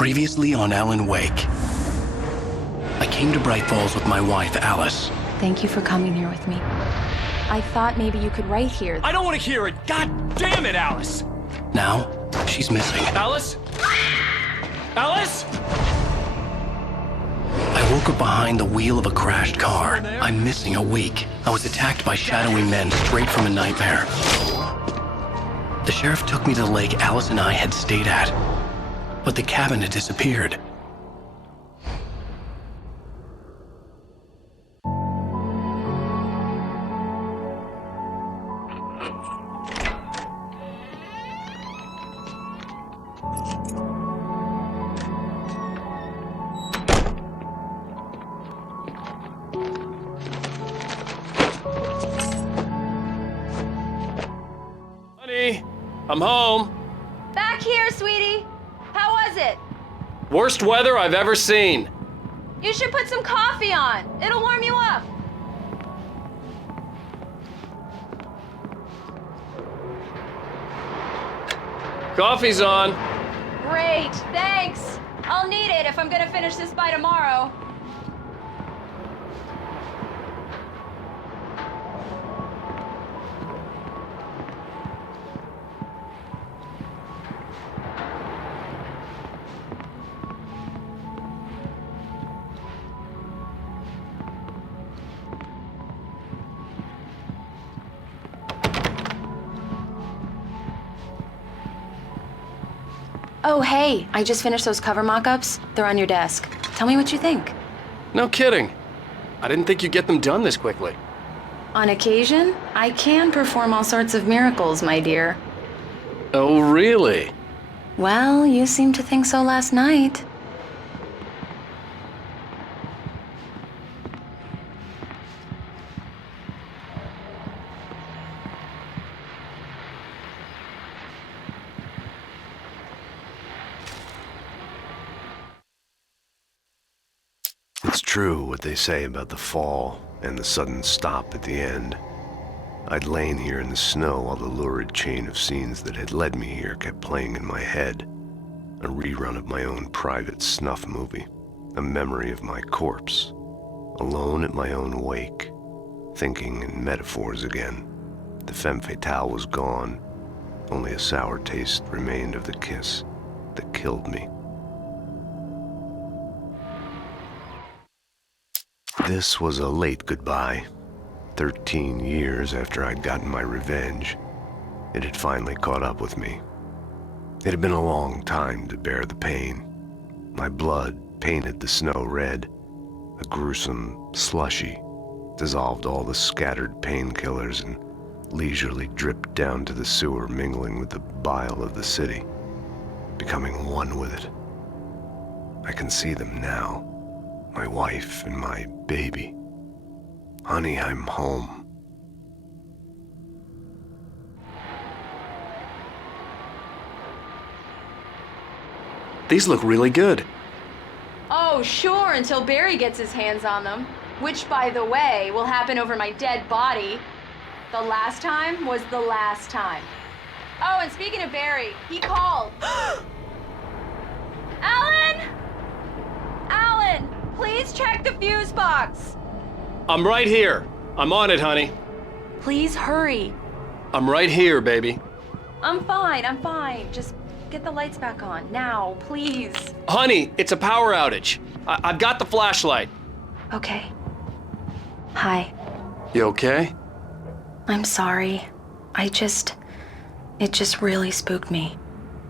Previously on Alan Wake. I came to Bright Falls with my wife, Alice. Thank you for coming here with me. I thought maybe you could write here. I don't want to hear it! God damn it, Alice! Now, she's missing. Alice? Alice? I woke up behind the wheel of a crashed car. I'm missing a week. I was attacked by shadowy men straight from a nightmare. The sheriff took me to the lake Alice and I had stayed at, but the cabin had disappeared. Honey, I'm home. Back here, sweetie. How was it? Worst weather I've ever seen. You should put some coffee on. It'll warm you up. Coffee's on. Great, thanks. I'll need it if I'm gonna finish this by tomorrow. Oh, hey, I just finished those cover mock-ups. They're on your desk. Tell me what you think. No kidding. I didn't think you'd get them done this quickly. On occasion, I can perform all sorts of miracles, my dear. Oh, really? Well, you seemed to think so last night. It's true what they say about the fall and the sudden stop at the end. I'd lain here in the snow while the lurid chain of scenes that had led me here kept playing in my head. A rerun of my own private snuff movie. A memory of my corpse. Alone at my own wake. Thinking in metaphors again. The femme fatale was gone. Only a sour taste remained of the kiss that killed me. This was a late goodbye. 13 years after I'd gotten my revenge, it had finally caught up with me. It had been a long time to bear the pain. My blood painted the snow red. A gruesome slushy dissolved all the scattered painkillers and leisurely dripped down to the sewer, mingling with the bile of the city, becoming one with it. I can see them now. My wife and my baby. Honey, I'm home. These look really good. Oh, sure, until Barry gets his hands on them. Which, by the way, will happen over my dead body. The last time was the last time. Oh, and speaking of Barry, he called. Alan! Alan! Please check the fuse box. I'm right here. I'm on it, honey. Please hurry. I'm right here, baby. I'm fine. Just get the lights back on. Now, please. Honey, it's a power outage. I've got the flashlight. Okay. Hi. You okay? I'm sorry. It just really spooked me.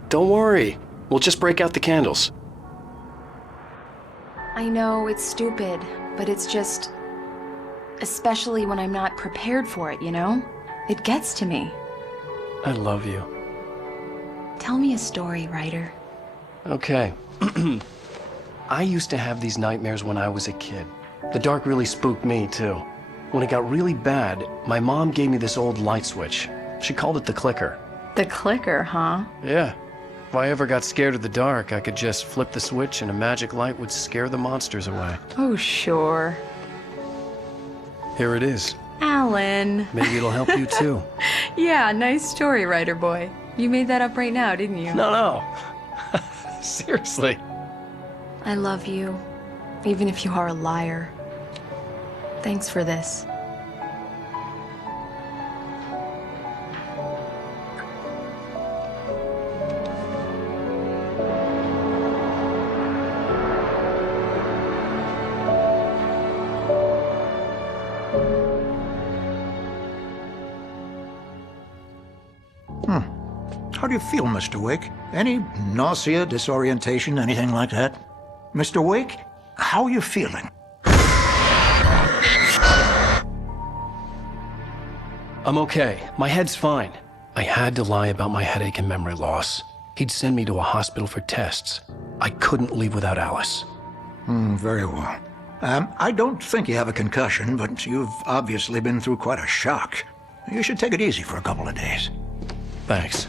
Don't worry. We'll just break out the candles. I know it's stupid, but it's just... Especially when I'm not prepared for it, you know? It gets to me. I love you. Tell me a story, writer. Okay. I used to have these nightmares when I was a kid. The dark really spooked me, too. When it got really bad, my mom gave me this old light switch. She called it the clicker. The clicker, huh? Yeah. If I ever got scared of the dark, I could just flip the switch and a magic light would scare the monsters away. Oh, sure. Here it is. Alan. Maybe it'll help you, too. Yeah, nice story, writer boy. You made that up right now, didn't you? No. Seriously. I love you, even if you are a liar. Thanks for this. How do you feel, Mr. Wake? Any nausea, disorientation, anything like that? Mr. Wake, how are you feeling? I'm okay. My head's fine. I had to lie about my headache and memory loss. He'd send me to a hospital for tests. I couldn't leave without Alice. Very well. I don't think you have a concussion, but you've obviously been through quite a shock. You should take it easy for a couple of days. Thanks.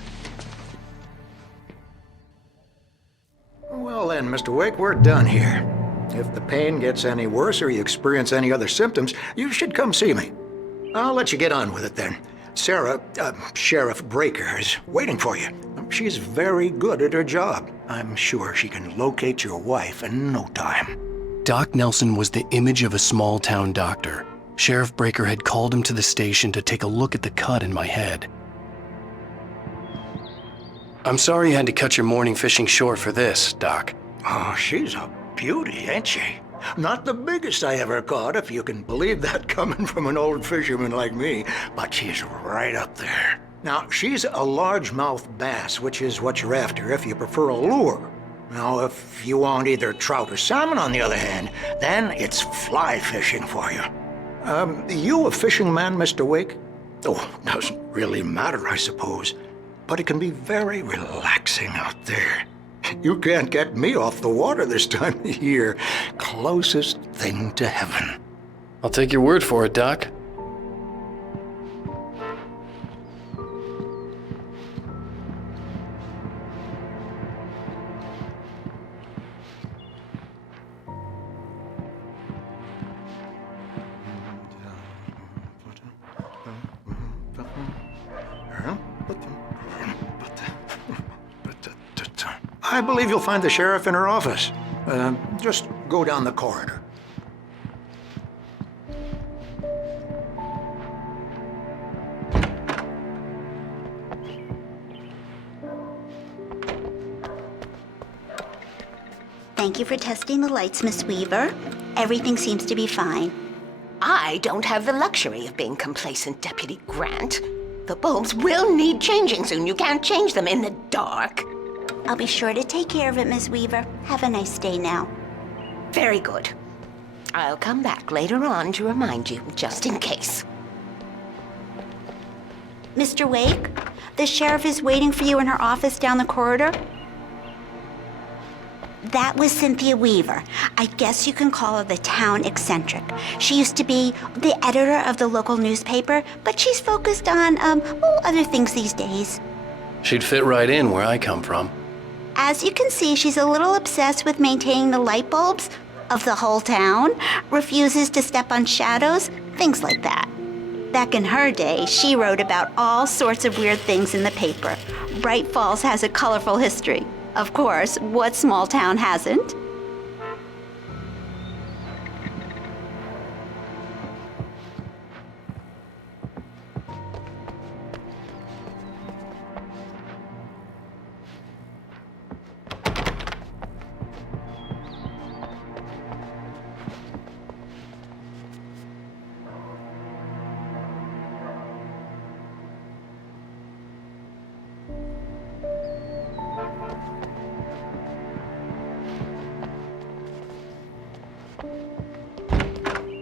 Well then, Mr. Wake, we're done here. If the pain gets any worse or you experience any other symptoms, you should come see me. I'll let you get on with it then. Sarah, Sheriff Breaker, is waiting for you. She's very good at her job. I'm sure she can locate your wife in no time. Doc Nelson was the image of a small-town doctor. Sheriff Breaker had called him to the station to take a look at the cut in my head. I'm sorry you had to cut your morning fishing short for this, Doc. Oh, she's a beauty, ain't she? Not the biggest I ever caught, if you can believe that coming from an old fisherman like me, but she's right up there. Now, she's a largemouth bass, which is what you're after if you prefer a lure. Now, if you want either trout or salmon, on the other hand, then it's fly fishing for you. You a fishing man, Mr. Wake? Oh, doesn't really matter, I suppose. But it can be very relaxing out there. You can't get me off the water this time of year. Closest thing to heaven. I'll take your word for it, Doc. I believe you'll find the sheriff in her office. Just go down the corridor. Thank you for testing the lights, Miss Weaver. Everything seems to be fine. I don't have the luxury of being complacent, Deputy Grant. The bulbs will need changing soon. You can't change them in the dark. I'll be sure to take care of it, Miss Weaver. Have a nice day now. Very good. I'll come back later on to remind you, just in case. Mr. Wake, the sheriff is waiting for you in her office down the corridor. That was Cynthia Weaver. I guess you can call her the town eccentric. She used to be the editor of the local newspaper, but she's focused on, other things these days. She'd fit right in where I come from. As you can see, she's a little obsessed with maintaining the light bulbs of the whole town, refuses to step on shadows, things like that. Back in her day, she wrote about all sorts of weird things in the paper. Bright Falls has a colorful history. Of course, what small town hasn't?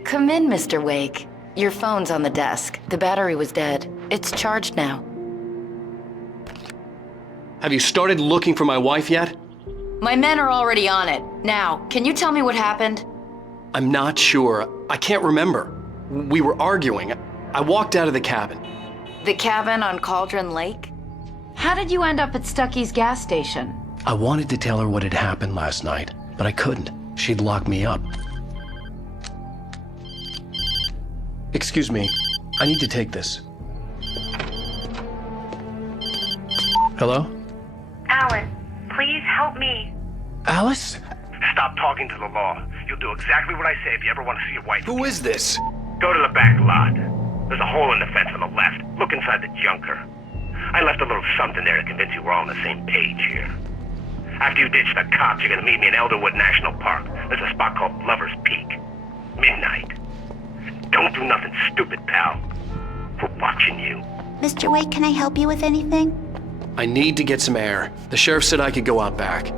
Come in, Mr. Wake. Your phone's on the desk. The battery was dead. It's charged now. Have you started looking for my wife yet? My men are already on it. Now, can you tell me what happened? I'm not sure. I can't remember. We were arguing. I walked out of the cabin. The cabin on Cauldron Lake? How did you end up at Stucky's gas station? I wanted to tell her what had happened last night, but I couldn't. She'd lock me up. Excuse me. I need to take this. Hello? Alan, please help me. Alice? stop talking to the law. You'll do exactly what I say if you ever want to see your wife. Who is this? Go to the back lot. There's a hole in the fence on the left. Look inside the junker. I left a little something there to convince you we're all on the same page here. After you ditch the cops, you're gonna meet me in Elderwood National Park. There's a spot called Lover's Peak. Midnight. Don't do nothing stupid, pal. We're watching you. Mr. Wake, can I help you with anything? I need to get some air. The sheriff said I could go out back.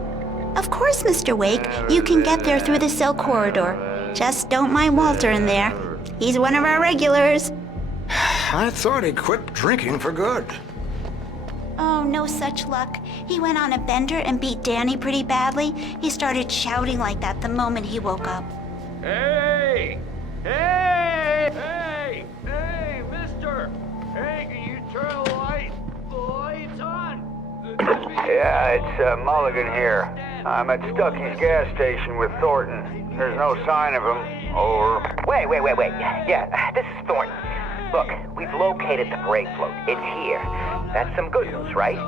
Of course, Mr. Wake. You can get there through the cell corridor. Just don't mind Walter in there. He's one of our regulars. I thought he quit drinking for good. Oh, no such luck. He went on a bender and beat Danny pretty badly. He started shouting like that the moment he woke up. Hey! Hey! Hey! Hey, mister! Hey, can you turn the lights on? Yeah, it's Mulligan here. I'm at Stucky's gas station with Thornton. There's no sign of him. Over. Wait. Yeah, this is Thornton. Look, we've located the brake float. It's here. That's some good news, right?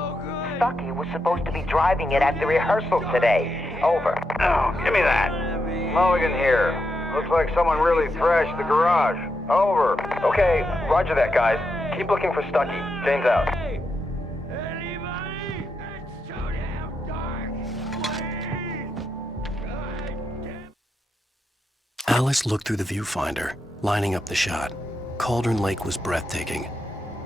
Stucky was supposed to be driving it at the rehearsal today. Over. Oh, give me that. Mulligan here. Looks like someone really thrashed the garage. Over. Okay, roger that, guys. Keep looking for Stucky. James out. Hey! Anybody? It's too damn dark! Please! God damn. Alice looked through the viewfinder, lining up the shot. Cauldron Lake was breathtaking.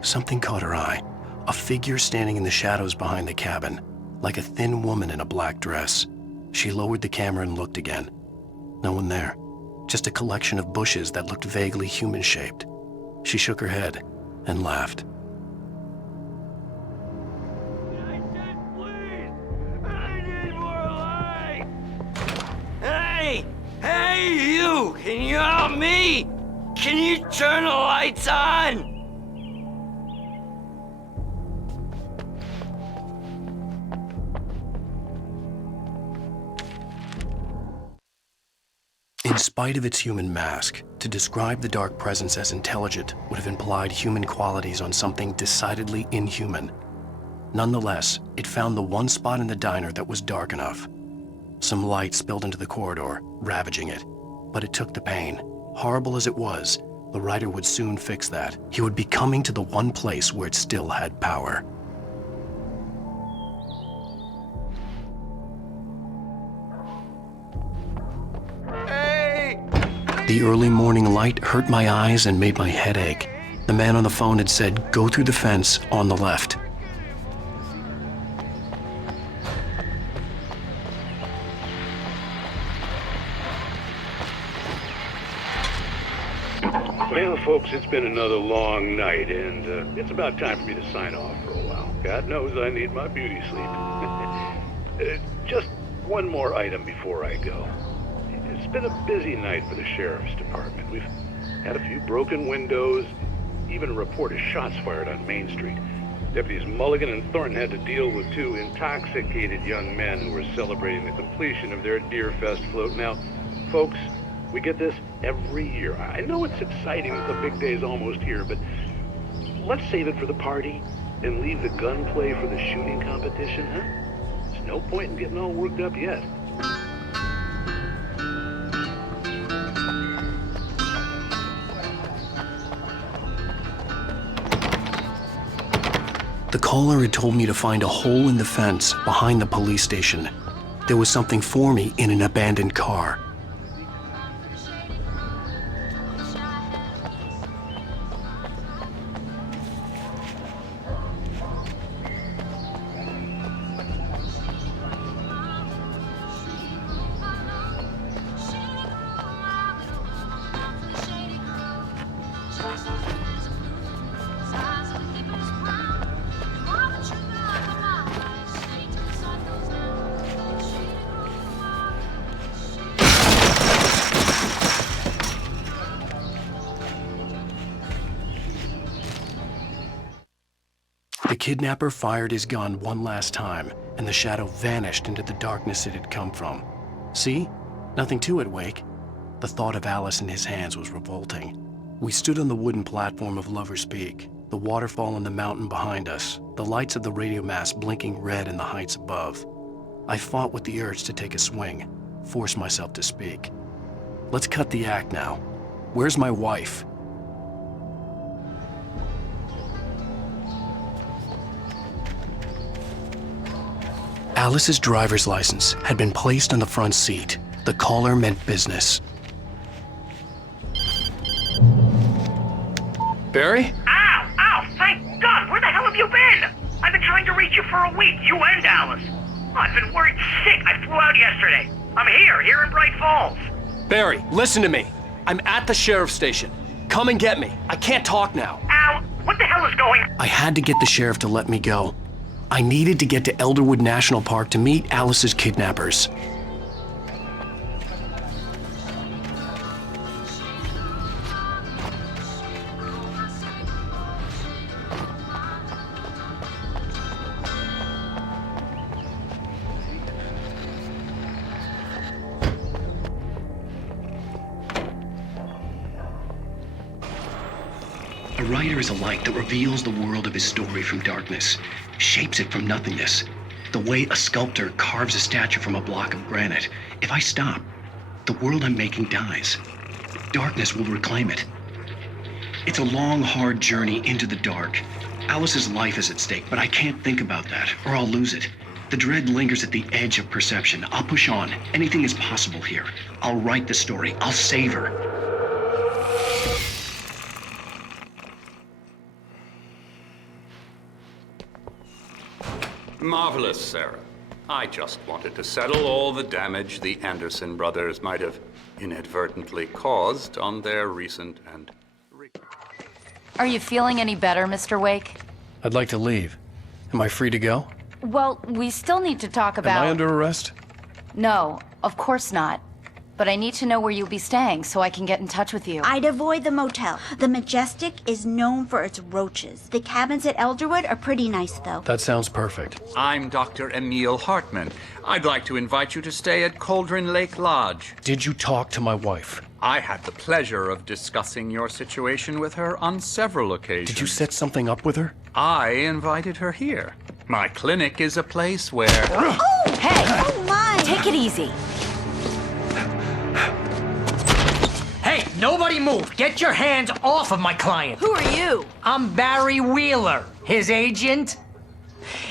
Something caught her eye. A figure standing in the shadows behind the cabin, like a thin woman in a black dress. She lowered the camera and looked again. No one there. Just a collection of bushes that looked vaguely human-shaped. She shook her head and laughed. I said please! I need more light! Hey! Hey, you! Can you help me? Can you turn the lights on? In spite of its human mask, to describe the dark presence as intelligent would have implied human qualities on something decidedly inhuman. Nonetheless, it found the one spot in the diner that was dark enough. Some light spilled into the corridor, ravaging it. But it took the pain. Horrible as it was, the writer would soon fix that. He would be coming to the one place where it still had power. The early morning light hurt my eyes and made my head ache. The man on the phone had said, "Go through the fence on the left." Well, folks, it's been another long night, and it's about time for me to sign off for a while. God knows I need my beauty sleep. Just one more item before I go. It's been a busy night for the Sheriff's Department. We've had a few broken windows, even a report of shots fired on Main Street. Deputies Mulligan and Thornton had to deal with two intoxicated young men who were celebrating the completion of their Deer Fest float. Now, folks, we get this every year. I know it's exciting that the big day's almost here, but let's save it for the party and leave the gunplay for the shooting competition, huh? There's no point in getting all worked up yet. The caller had told me to find a hole in the fence behind the police station. There was something for me in an abandoned car. The kidnapper fired his gun one last time, and the shadow vanished into the darkness it had come from. See? Nothing to it, Wake. The thought of Alice in his hands was revolting. We stood on the wooden platform of Lover's Peak, the waterfall in the mountain behind us, the lights of the radio mast blinking red in the heights above. I fought with the urge to take a swing. force myself to speak. Let's cut the act now. Where's my wife? Alice's driver's license had been placed on the front seat. The caller meant business. Barry? Ow! Ow! Thank God! Where the hell have you been? I've been trying to reach you for a week, you and Alice. I've been worried sick. I flew out yesterday. I'm here in Bright Falls. Barry, listen to me. I'm at the sheriff's station. Come and get me. I can't talk now. Al, what the hell is going on? I had to get the sheriff to let me go. I needed to get to Elderwood National Park to meet Alice's kidnappers. A writer is a light that reveals the world of his story from darkness, shapes it from nothingness. The way a sculptor carves a statue from a block of granite. If I stop, the world I'm making dies. Darkness will reclaim it. It's a long, hard journey into the dark. Alice's life is at stake, but I can't think about that, or I'll lose it. The dread lingers at the edge of perception. I'll push on. Anything is possible here. I'll write the story. I'll save her. Marvelous, Sarah. I just wanted to settle all the damage the Anderson brothers might have inadvertently caused on their recent and... Are you feeling any better, Mr. Wake? I'd like to leave. Am I free to go? Well, we still need to talk about... Am I under arrest? No, of course not. But I need to know where you'll be staying so I can get in touch with you. I'd avoid the motel. The Majestic is known for its roaches. The cabins at Elderwood are pretty nice, though. That sounds perfect. I'm Dr. Emil Hartman. I'd like to invite you to stay at Cauldron Lake Lodge. Did you talk to my wife? I had the pleasure of discussing your situation with her on several occasions. Did you set something up with her? I invited her here. My clinic is a place where... Oh! Hey! Oh, my! Take it easy. Hey, nobody move! Get your hands off of my client! Who are you? I'm Barry Wheeler, his agent.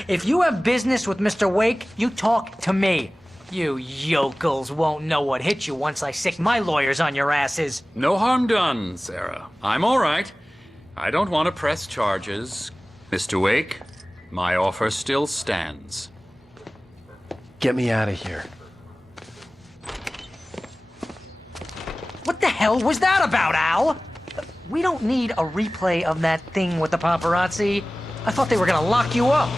If you have business with Mr. Wake, you talk to me. You yokels won't know what hit you once I sick my lawyers on your asses. No harm done, Sarah. I'm all right. I don't want to press charges. Mr. Wake, my offer still stands. Get me out of here. What the hell was that about, Al? We don't need a replay of that thing with the paparazzi. I thought they were gonna lock you up.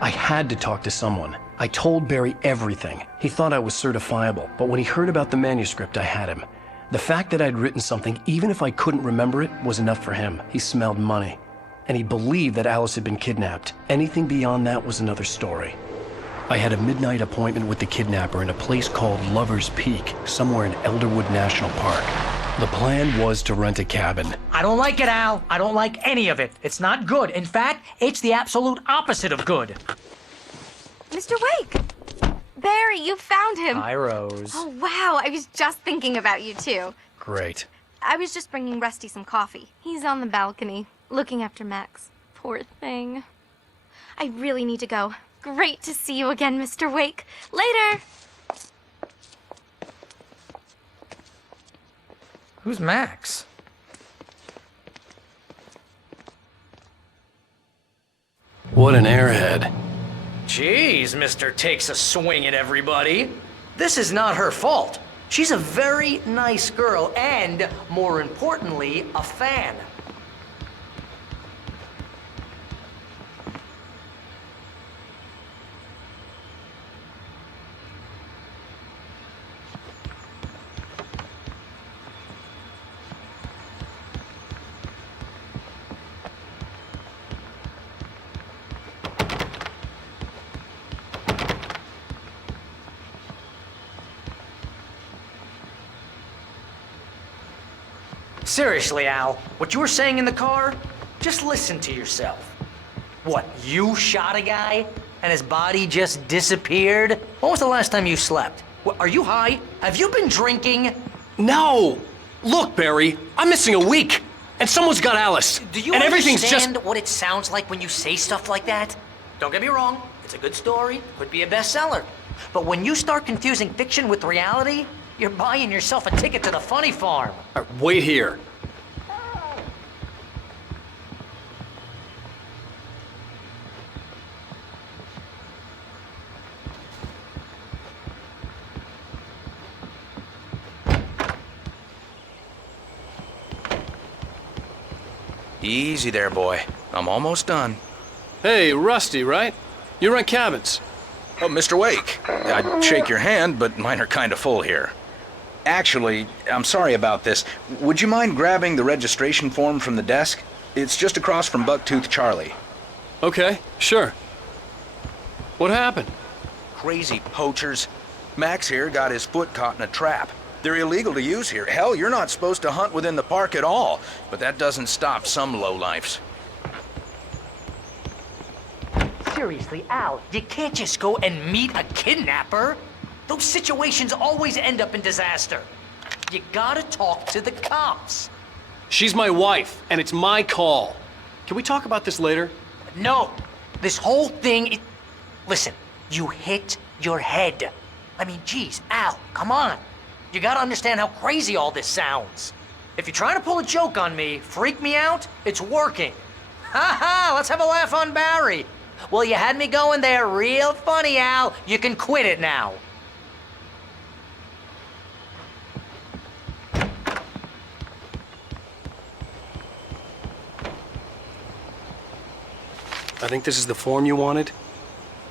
I had to talk to someone. I told Barry everything. He thought I was certifiable, but when he heard about the manuscript, I had him. The fact that I'd written something, even if I couldn't remember it, was enough for him. He smelled money. And he believed that Alice had been kidnapped. Anything beyond that was another story. I had a midnight appointment with the kidnapper in a place called Lover's Peak, somewhere in Elderwood National Park. The plan was to rent a cabin. I don't like it, Al. I don't like any of it. It's not good. In fact, it's the absolute opposite of good. Mr. Wake! Barry, you found him! Hi, Rose. Oh, wow. I was just thinking about you, too. Great. I was just bringing Rusty some coffee. He's on the balcony, looking after Max. Poor thing. I really need to go. Great to see you again, Mr. Wake. Later! Who's Max? What an airhead. Jeez, Mr. Takes a swing at everybody. This is not her fault. She's a very nice girl and, more importantly, a fan. Seriously, Al, what you were saying in the car, just listen to yourself. What, you shot a guy? and his body just disappeared? When was the last time you slept? Are you high? Have you been drinking? No! Look, Barry, I'm missing a week, and someone's got Alice. Do you and everything's understand just... what it sounds like when you say stuff like that? Don't get me wrong, it's a good story, could be a bestseller. But when you start confusing fiction with reality, you're buying yourself a ticket to the funny farm. Wait here. Easy there, boy. I'm almost done. Hey, Rusty, right? You rent cabins. Oh, Mr. Wake. I'd shake your hand, but mine are kind of full here. Actually, I'm sorry about this. Would you mind grabbing the registration form from the desk? It's just across from Bucktooth Charlie. Okay, sure. What happened? Crazy poachers. Max here got his foot caught in a trap. They're illegal to use here. Hell, you're not supposed to hunt within the park at all. But that doesn't stop some lowlifes. Seriously, Al, you can't just go and meet a kidnapper. Those situations always end up in disaster. You gotta talk to the cops. She's my wife, and it's my call. Can we talk about this later? No, this whole thing, listen, you hit your head. I mean, geez, Al, come on. You gotta understand how crazy all this sounds. If you're trying to pull a joke on me, freak me out, it's working. Ha ha, let's have a laugh on Barry. Well, you had me going there real funny, Al. You can quit it now. I think this is the form you wanted.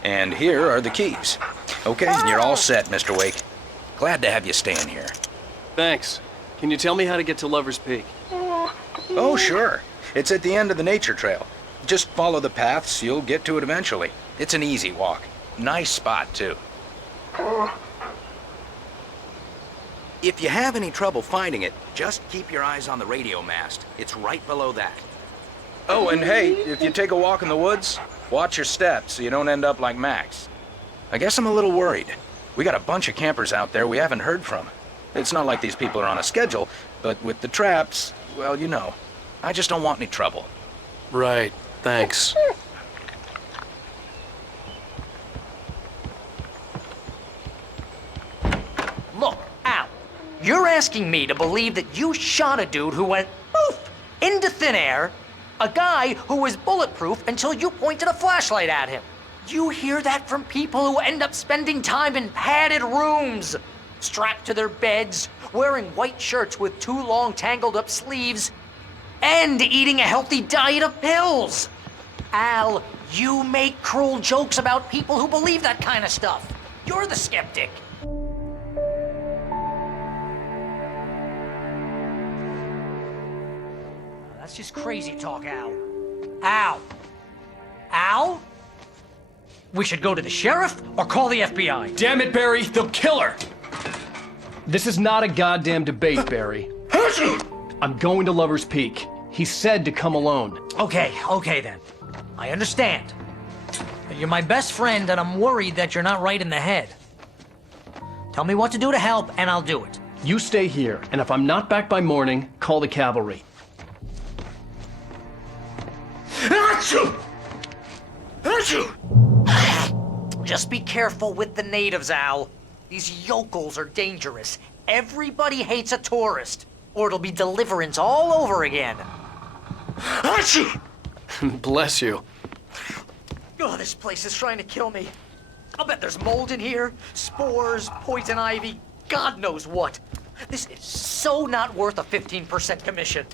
And here are the keys. Okay, you're all set, Mr. Wake. Glad to have you staying here. Thanks. Can you tell me how to get to Lover's Peak? Oh, sure. It's at the end of the nature trail. Just follow the paths, you'll get to it eventually. It's an easy walk. Nice spot, too. If you have any trouble finding it, just keep your eyes on the radio mast. It's right below that. Oh, and hey, if you take a walk in the woods, watch your steps so you don't end up like Max. I guess I'm a little worried. We got a bunch of campers out there we haven't heard from. It's not like these people are on a schedule, but with the traps, well, you know. I just don't want any trouble. Right, thanks. Look, Al, you're asking me to believe that you shot a dude who went poof into thin air, a guy who was bulletproof until you pointed a flashlight at him. You hear that from people who end up spending time in padded rooms, strapped to their beds, wearing white shirts with too long tangled up sleeves, and eating a healthy diet of pills. Al, you make cruel jokes about people who believe that kind of stuff. You're the skeptic. That's just crazy talk, Al. Al? Al? We should go to the sheriff or call the FBI. Damn it, Barry, they'll kill her! This is not a goddamn debate, Barry. I'm going to Lover's Peak. He said to come alone. Okay then. I understand. You're my best friend, and I'm worried that you're not right in the head. Tell me what to do to help, and I'll do it. You stay here, and if I'm not back by morning, call the cavalry. Achoo! Achoo! Just be careful with the natives, Al. These yokels are dangerous. Everybody hates a tourist, or it'll be Deliverance all over again. Achoo! Bless you. Oh, this place is trying to kill me. I'll bet there's mold in here, spores, poison ivy, God knows what. This is so not worth a 15% commission.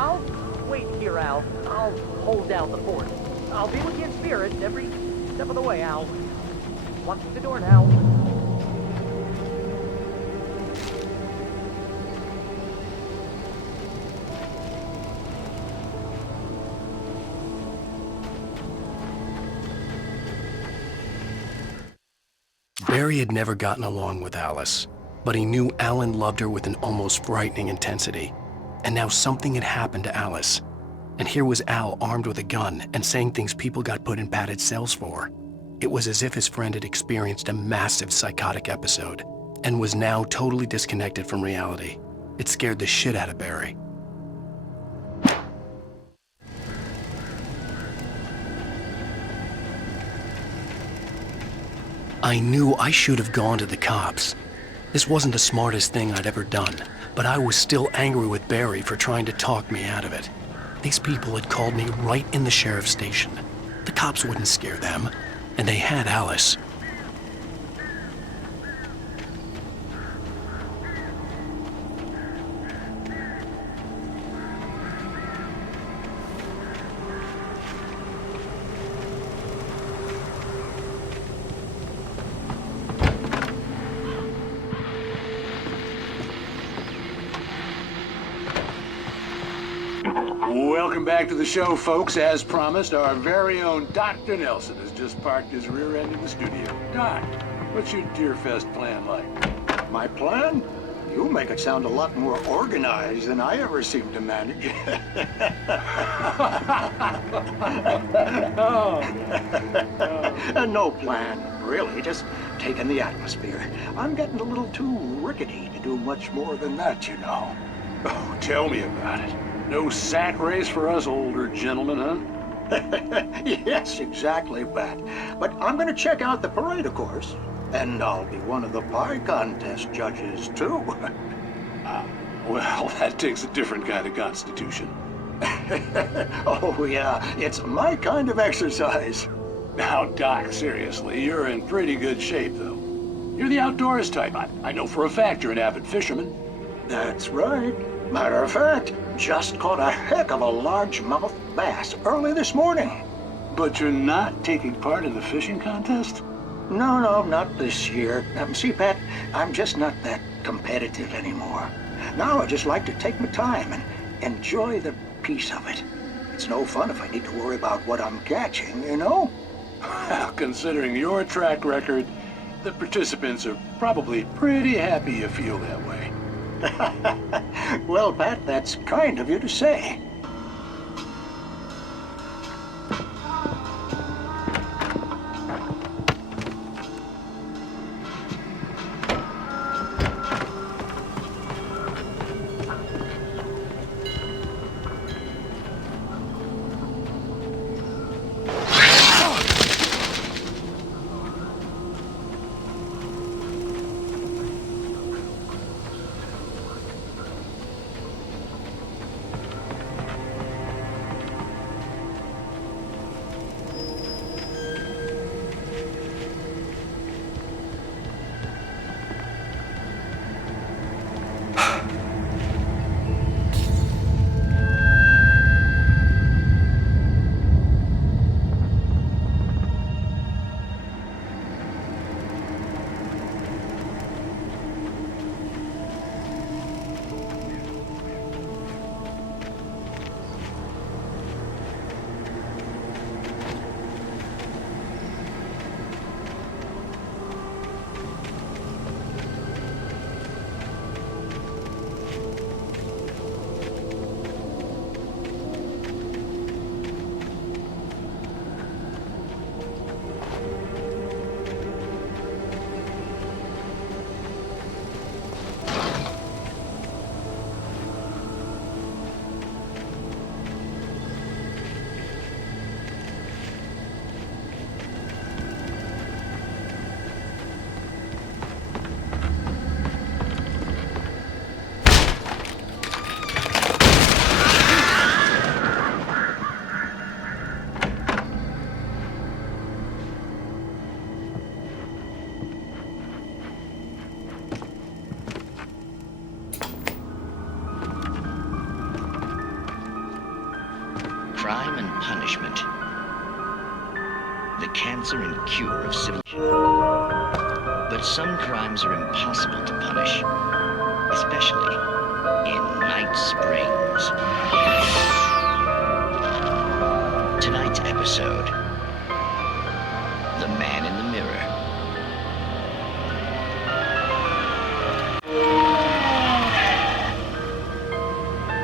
I'll wait here, Al. I'll hold down the fort. I'll be with you in spirit every step of the way, Al. Watch the door now. Barry had never gotten along with Alice, but he knew Alan loved her with an almost frightening intensity. And now something had happened to Alice. And here was Al armed with a gun and saying things people got put in padded cells for. It was as if his friend had experienced a massive psychotic episode and was now totally disconnected from reality. It scared the shit out of Barry. I knew I should have gone to the cops. This wasn't the smartest thing I'd ever done, but I was still angry with Barry for trying to talk me out of it. These people had called me right in the sheriff's station. The cops wouldn't scare them, and they had Alice. Welcome back to the show, folks. As promised, our very own Dr. Nelson has just parked his rear end in the studio. Doc, what's your Deer Fest plan like? My plan? You make it sound a lot more organized than I ever seem to manage. No plan, really. Just taking the atmosphere. I'm getting a little too rickety to do much more than that, you know. Oh, tell me about it. No sack race for us older gentlemen, huh? Yes, exactly, Pat. But I'm going to check out the parade, of course. And I'll be one of the pie contest judges, too. Well, that takes a different kind of constitution. Oh, yeah. It's my kind of exercise. Now, Doc, seriously, you're in pretty good shape, though. You're the outdoors type. I know for a fact you're an avid fisherman. That's right. Matter of fact, just caught a heck of a largemouth bass early this morning. But you're not taking part in the fishing contest? No, not this year. See, Pat, I'm just not that competitive anymore. Now I just like to take my time and enjoy the peace of it. It's no fun if I need to worry about what I'm catching, you know? Well, considering your track record, the participants are probably pretty happy you feel that way. Well, Pat, that's kind of you to say. crime and punishment. The cancer and cure of civilization. But some crimes are impossible to punish, especially in Night Springs. Tonight's episode, The Man in the Mirror.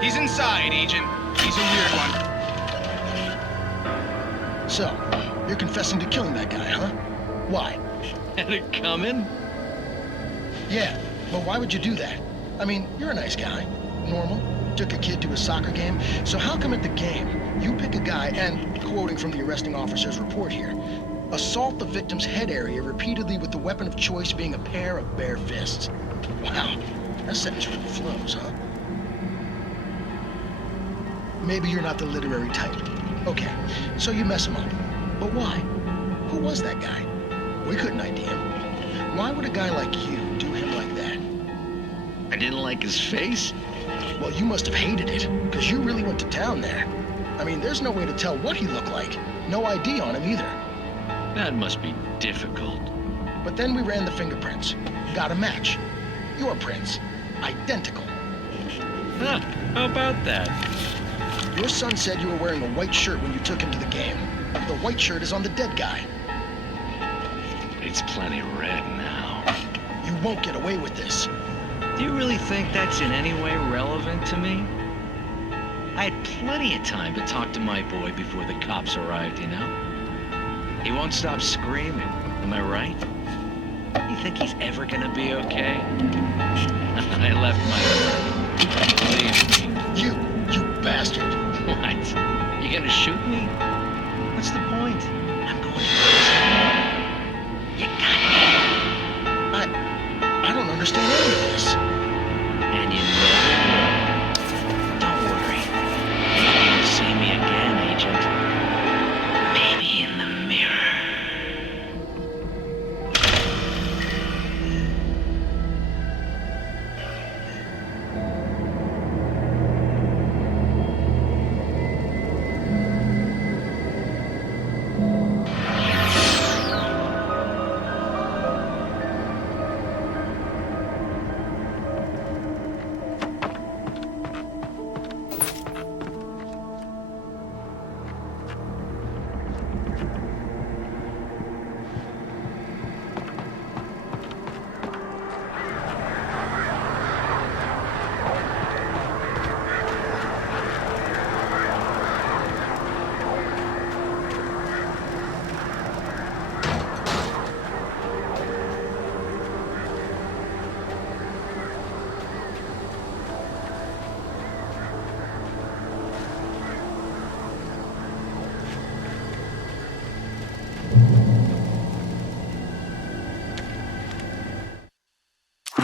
He's inside, Agent. He's a weird one. So, you're confessing to killing that guy, huh? Why? Had it coming? Yeah, but why would you do that? I mean, you're a nice guy. Normal. Took a kid to a soccer game. So how come at the game, you pick a guy and, quoting from the arresting officer's report here, assault the victim's head area repeatedly with the weapon of choice being a pair of bare fists? Wow, that sentence really flows, huh? Maybe you're not the literary type. Okay, so you mess him up. But why? Who was that guy? We couldn't ID him. Why would a guy like you do him like that? I didn't like his face? Well, you must have hated it, because you really went to town there. I mean, there's no way to tell what he looked like. No ID on him either. That must be difficult. But then we ran the fingerprints. Got a match. Your prints. Identical. Huh, how about that? Your son said you were wearing a white shirt when you took him to the game. The white shirt is on the dead guy. It's plenty red now. You won't get away with this. Do you really think that's in any way relevant to me? I had plenty of time to talk to my boy before the cops arrived, you know? He won't stop screaming, am I right? You think he's ever gonna be okay? I left my... Believe me. You bastard. What? You gonna shoot me? What's the point? I'm going to prison. You got me. I don't understand any of this. And you never will. Don't worry. Maybe you'll see me again, Agent. Maybe in the mirror.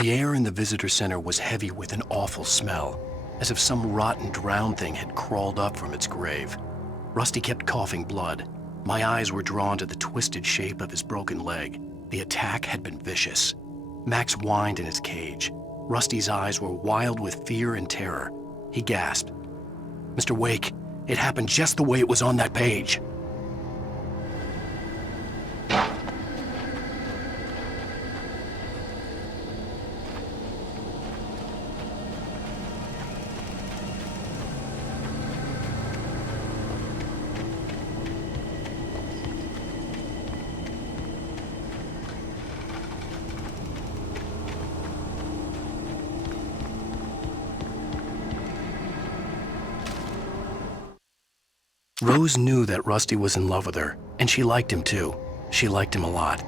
The air in the visitor center was heavy with an awful smell, as if some rotten drowned thing had crawled up from its grave. Rusty kept coughing blood. My eyes were drawn to the twisted shape of his broken leg. The attack had been vicious. Max whined in his cage. Rusty's eyes were wild with fear and terror. He gasped. "Mr. Wake, it happened just the way it was on that page." Rose knew that Rusty was in love with her, and she liked him too. She liked him a lot.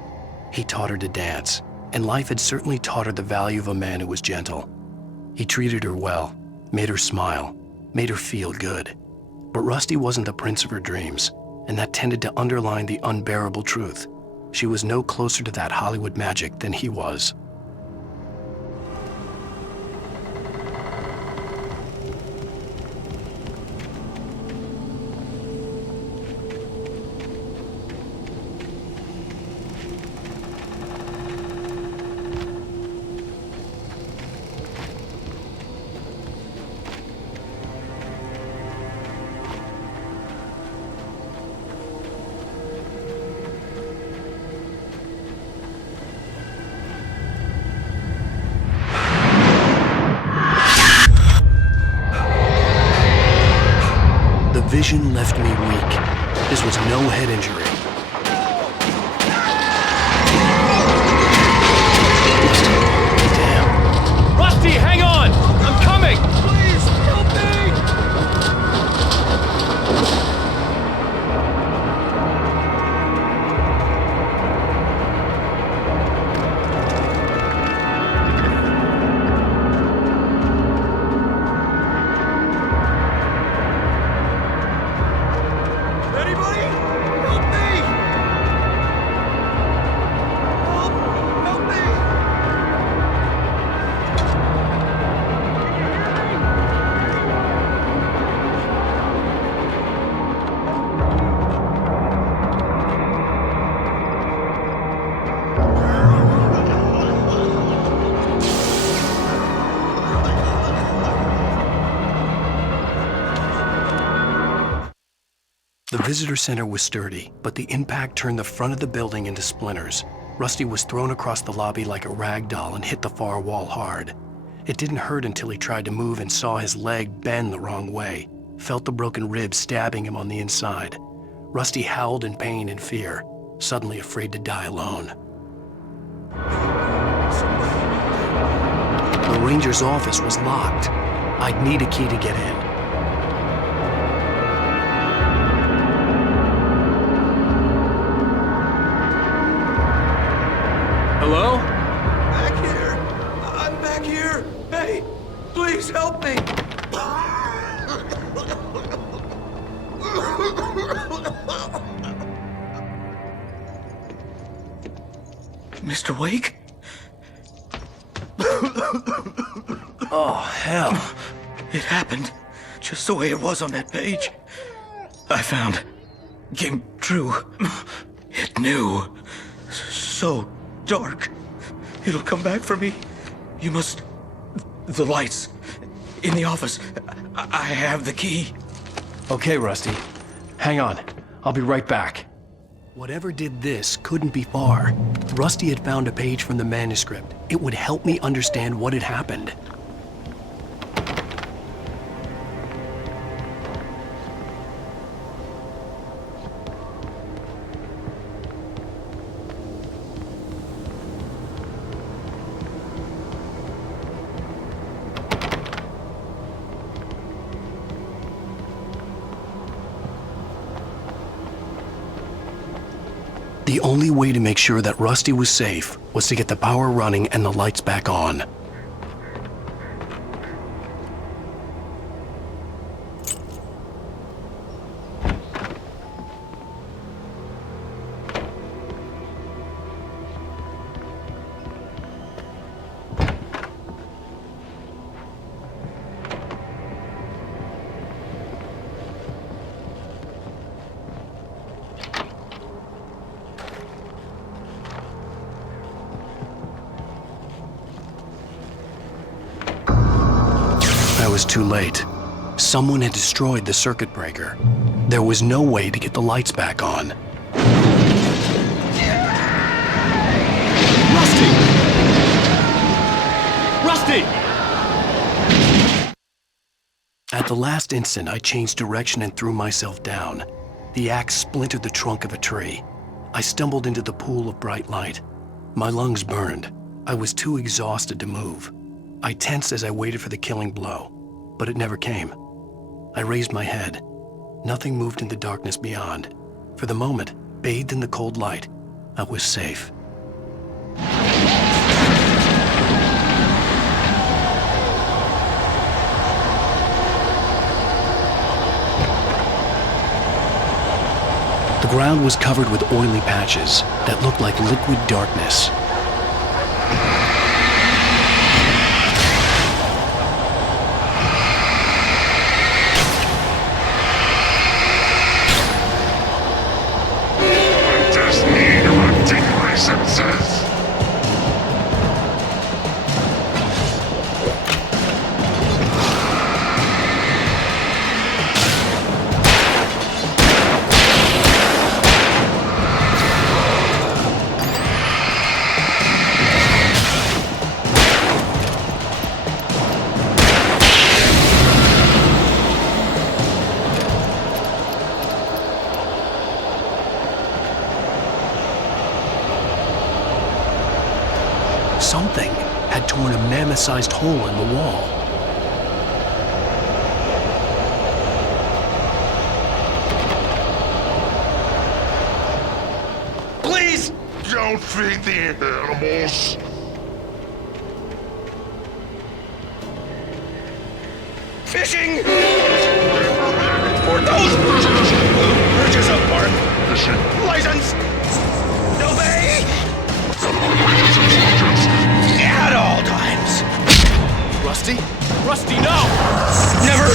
He taught her to dance, and life had certainly taught her the value of a man who was gentle. He treated her well, made her smile, made her feel good. But Rusty wasn't the prince of her dreams, and that tended to underline the unbearable truth. She was no closer to that Hollywood magic than he was. vision left me weak. This was no head injury. Rusty, hang on! I'm coming! Please, help me! Anybody? Help me! Help me! The visitor center was sturdy, but the impact turned the front of the building into splinters. Rusty was thrown across the lobby like a rag doll and hit the far wall hard. It didn't hurt until he tried to move and saw his leg bend the wrong way, felt the broken ribs stabbing him on the inside. Rusty howled in pain and fear, suddenly afraid to die alone. The ranger's office was locked. I'd need a key to get in. Hello? Back here! I'm back here! Hey, please help me! Mr. Wake? Oh, hell. It happened just the way it was on that page. I found. Came true. It knew. So dark. It'll come back for me. You must... The lights. In the office. I have the key. Okay, Rusty. Hang on. I'll be right back. Whatever did this couldn't be far. Rusty had found a page from the manuscript. It would help me understand what had happened. The only way to make sure that Rusty was safe was to get the power running and the lights back on. I was too late. Someone had destroyed the circuit breaker. There was no way to get the lights back on. Rusty! Rusty! At the last instant, I changed direction and threw myself down. The axe splintered the trunk of a tree. I stumbled into the pool of bright light. My lungs burned. I was too exhausted to move. I tensed as I waited for the killing blow, but it never came. I raised my head. Nothing moved in the darkness beyond. For the moment, bathed in the cold light, I was safe. The ground was covered with oily patches that looked like liquid darkness. Something had torn a mammoth-sized hole in the wall. Please don't feed the animals. Fishing! For those bridges apart. License! Obey! At all times. Rusty? Rusty, no! Never!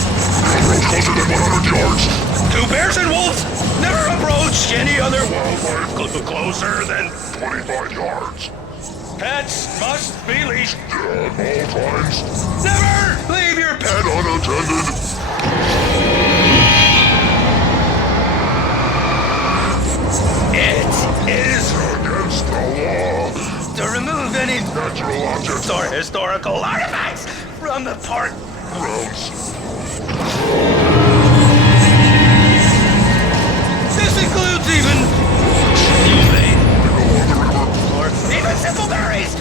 Closer than 100 yards. Two bears and wolves never approach any other wildlife closer than 25 yards. Pets must be leashed. At all times. Never leave your pet unattended. It is against the law to remove any natural objects or historical artifacts from the park grounds. This includes even or even simple berries.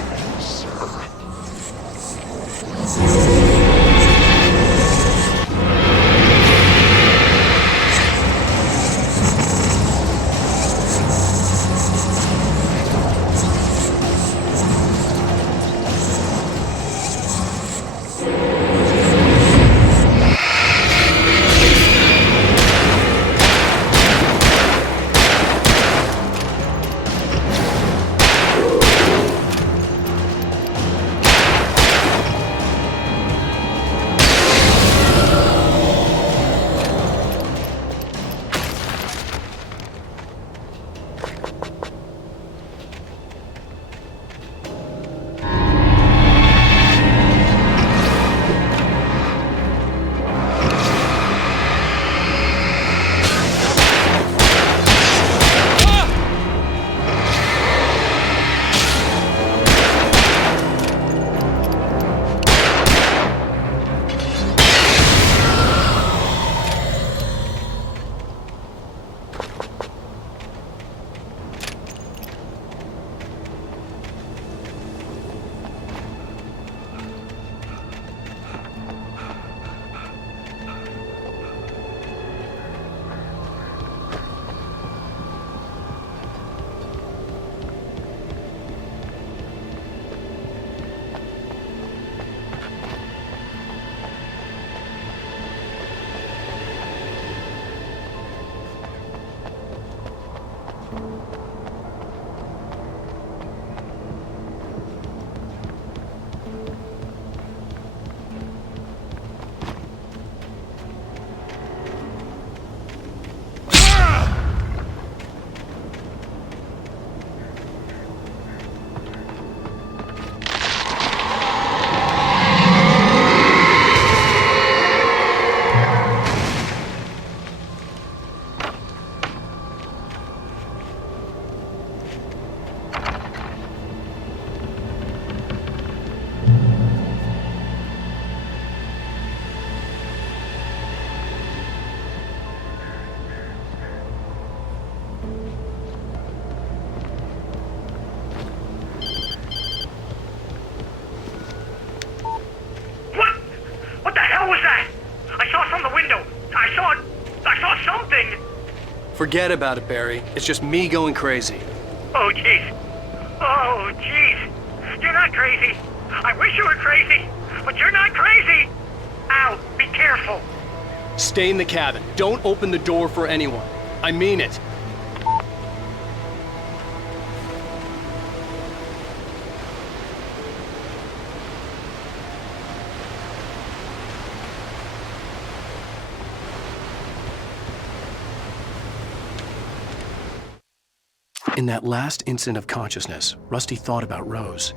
Forget about it, Barry. It's just me going crazy. Oh, jeez. Oh, jeez. You're not crazy. I wish you were crazy, but you're not crazy. Ow, be careful. Stay in the cabin. Don't open the door for anyone. I mean it. In that last instant of consciousness, Rusty thought about Rose.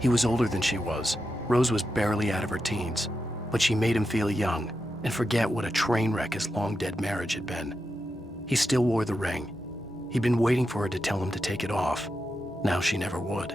He was older than she was. Rose was barely out of her teens, but she made him feel young and forget what a train wreck his long-dead marriage had been. He still wore the ring. He'd been waiting for her to tell him to take it off. Now she never would.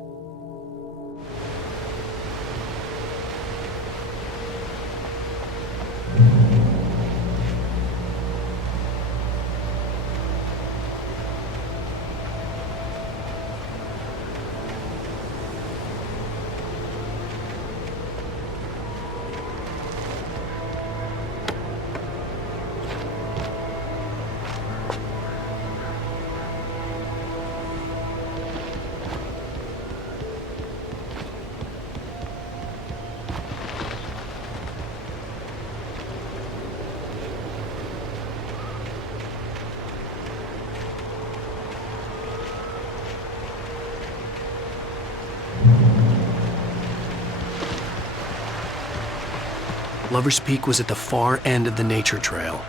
Lover's Peak was at the far end of the nature trail.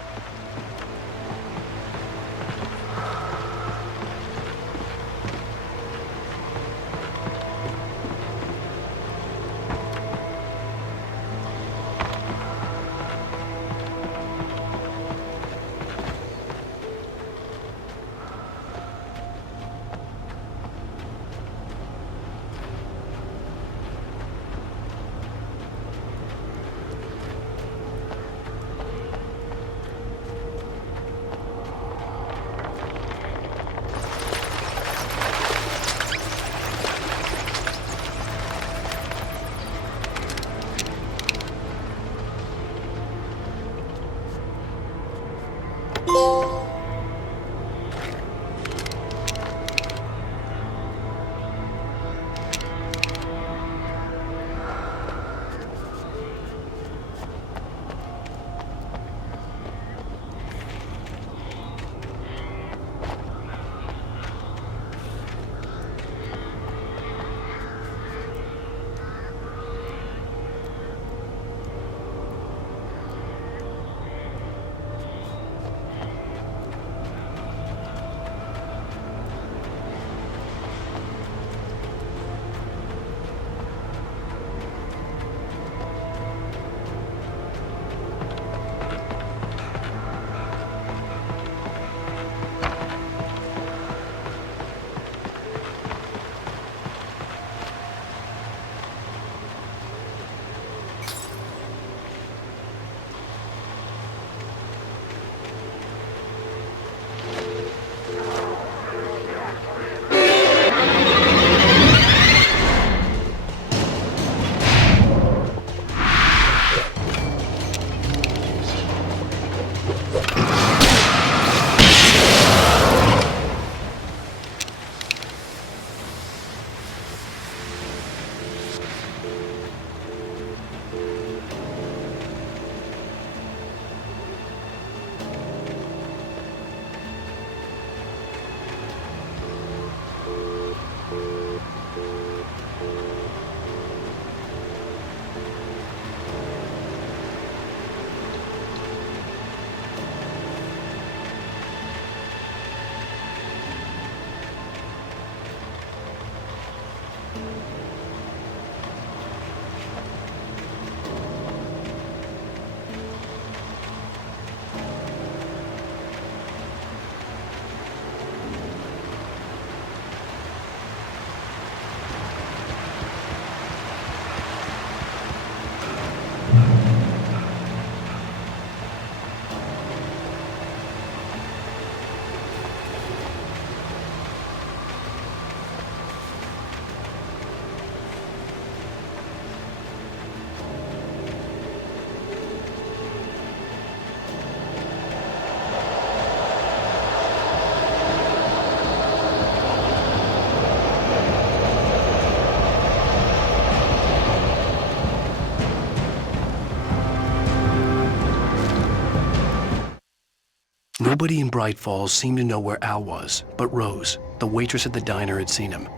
Nobody in Bright Falls seemed to know where Al was, but Rose, the waitress at the diner, had seen him.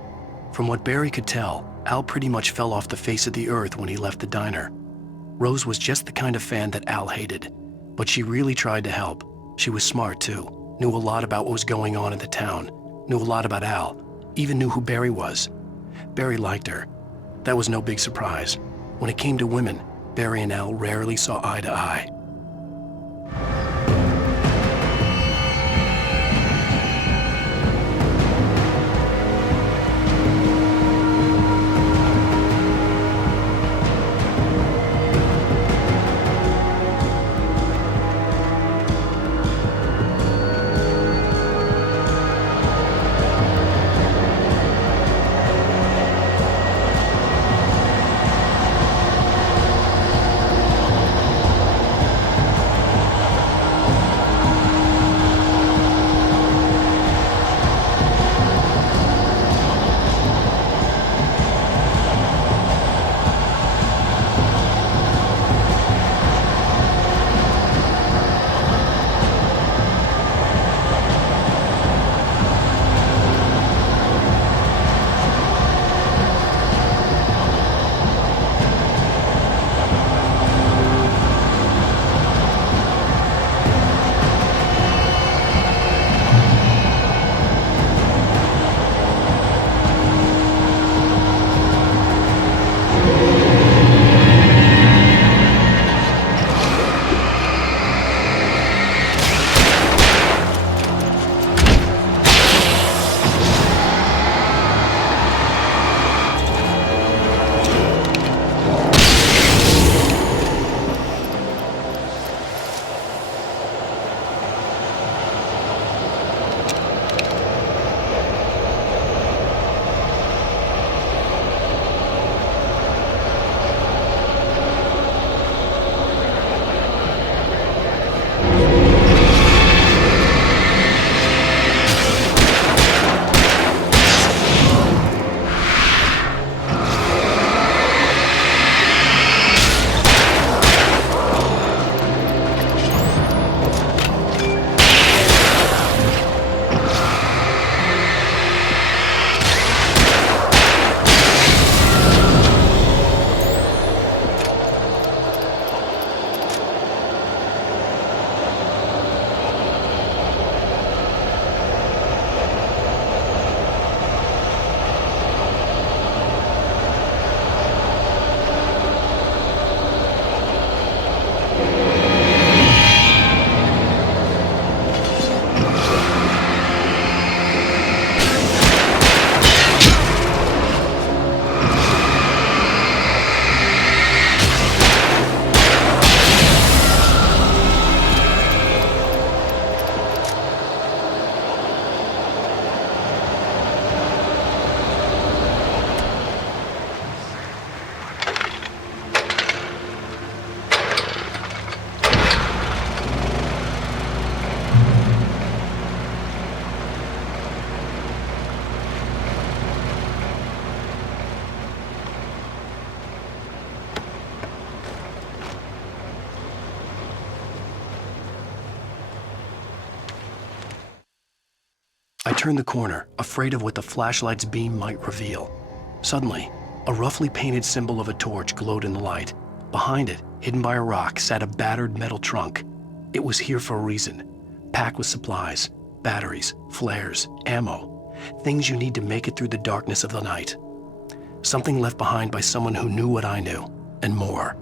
From what Barry could tell, Al pretty much fell off the face of the earth when he left the diner. Rose was just the kind of fan that Al hated, but she really tried to help. She was smart too, knew a lot about what was going on in the town, knew a lot about Al, even knew who Barry was. Barry liked her. That was no big surprise. When it came to women, Barry and Al rarely saw eye to eye. I turned the corner, afraid of what the flashlight's beam might reveal. Suddenly, a roughly painted symbol of a torch glowed in the light. Behind it, hidden by a rock, sat a battered metal trunk. It was here for a reason, packed with supplies, batteries, flares, ammo, things you need to make it through the darkness of the night. Something left behind by someone who knew what I knew, and more.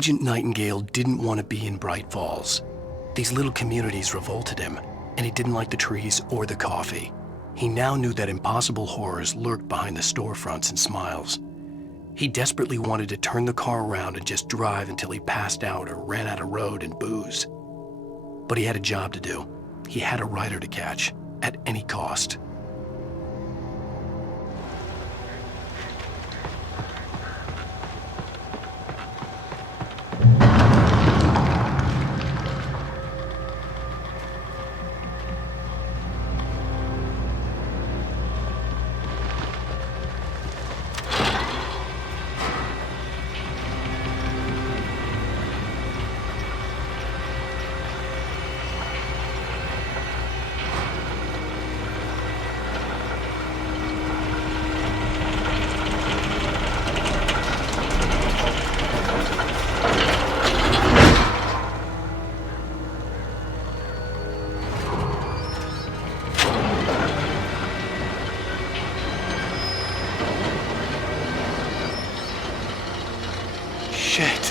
Agent Nightingale didn't want to be in Bright Falls. These little communities revolted him, and he didn't like the trees or the coffee. He now knew that impossible horrors lurked behind the storefronts and smiles. He desperately wanted to turn the car around and just drive until he passed out or ran out of road and booze. But he had a job to do. He had a rider to catch, at any cost. Shit.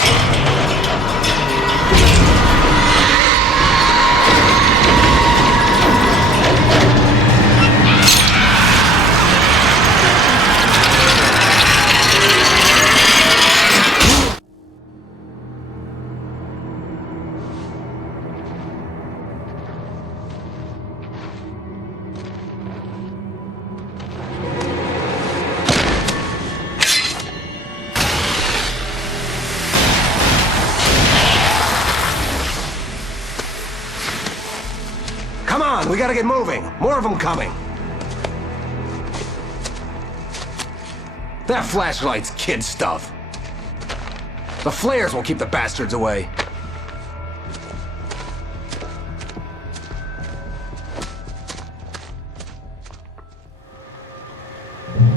Come on, we gotta get moving. More of them coming. That flashlight's kid stuff. The flares won't keep the bastards away.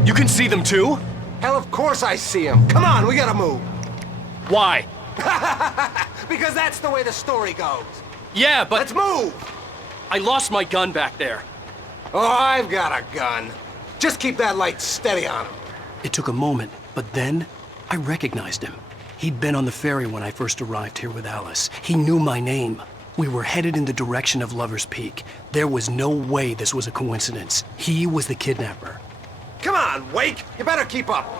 You can see them too? Hell, of course I see them. Come on, we gotta move. Why? Because that's the way the story goes. Yeah, but... Let's move! I lost my gun back there. Oh, I've got a gun. Just keep that light steady on him. It took a moment, but then I recognized him. He'd been on the ferry when I first arrived here with Alice. He knew my name. We were headed in the direction of Lover's Peak. There was no way this was a coincidence. He was the kidnapper. Come on, Wake! You better keep up.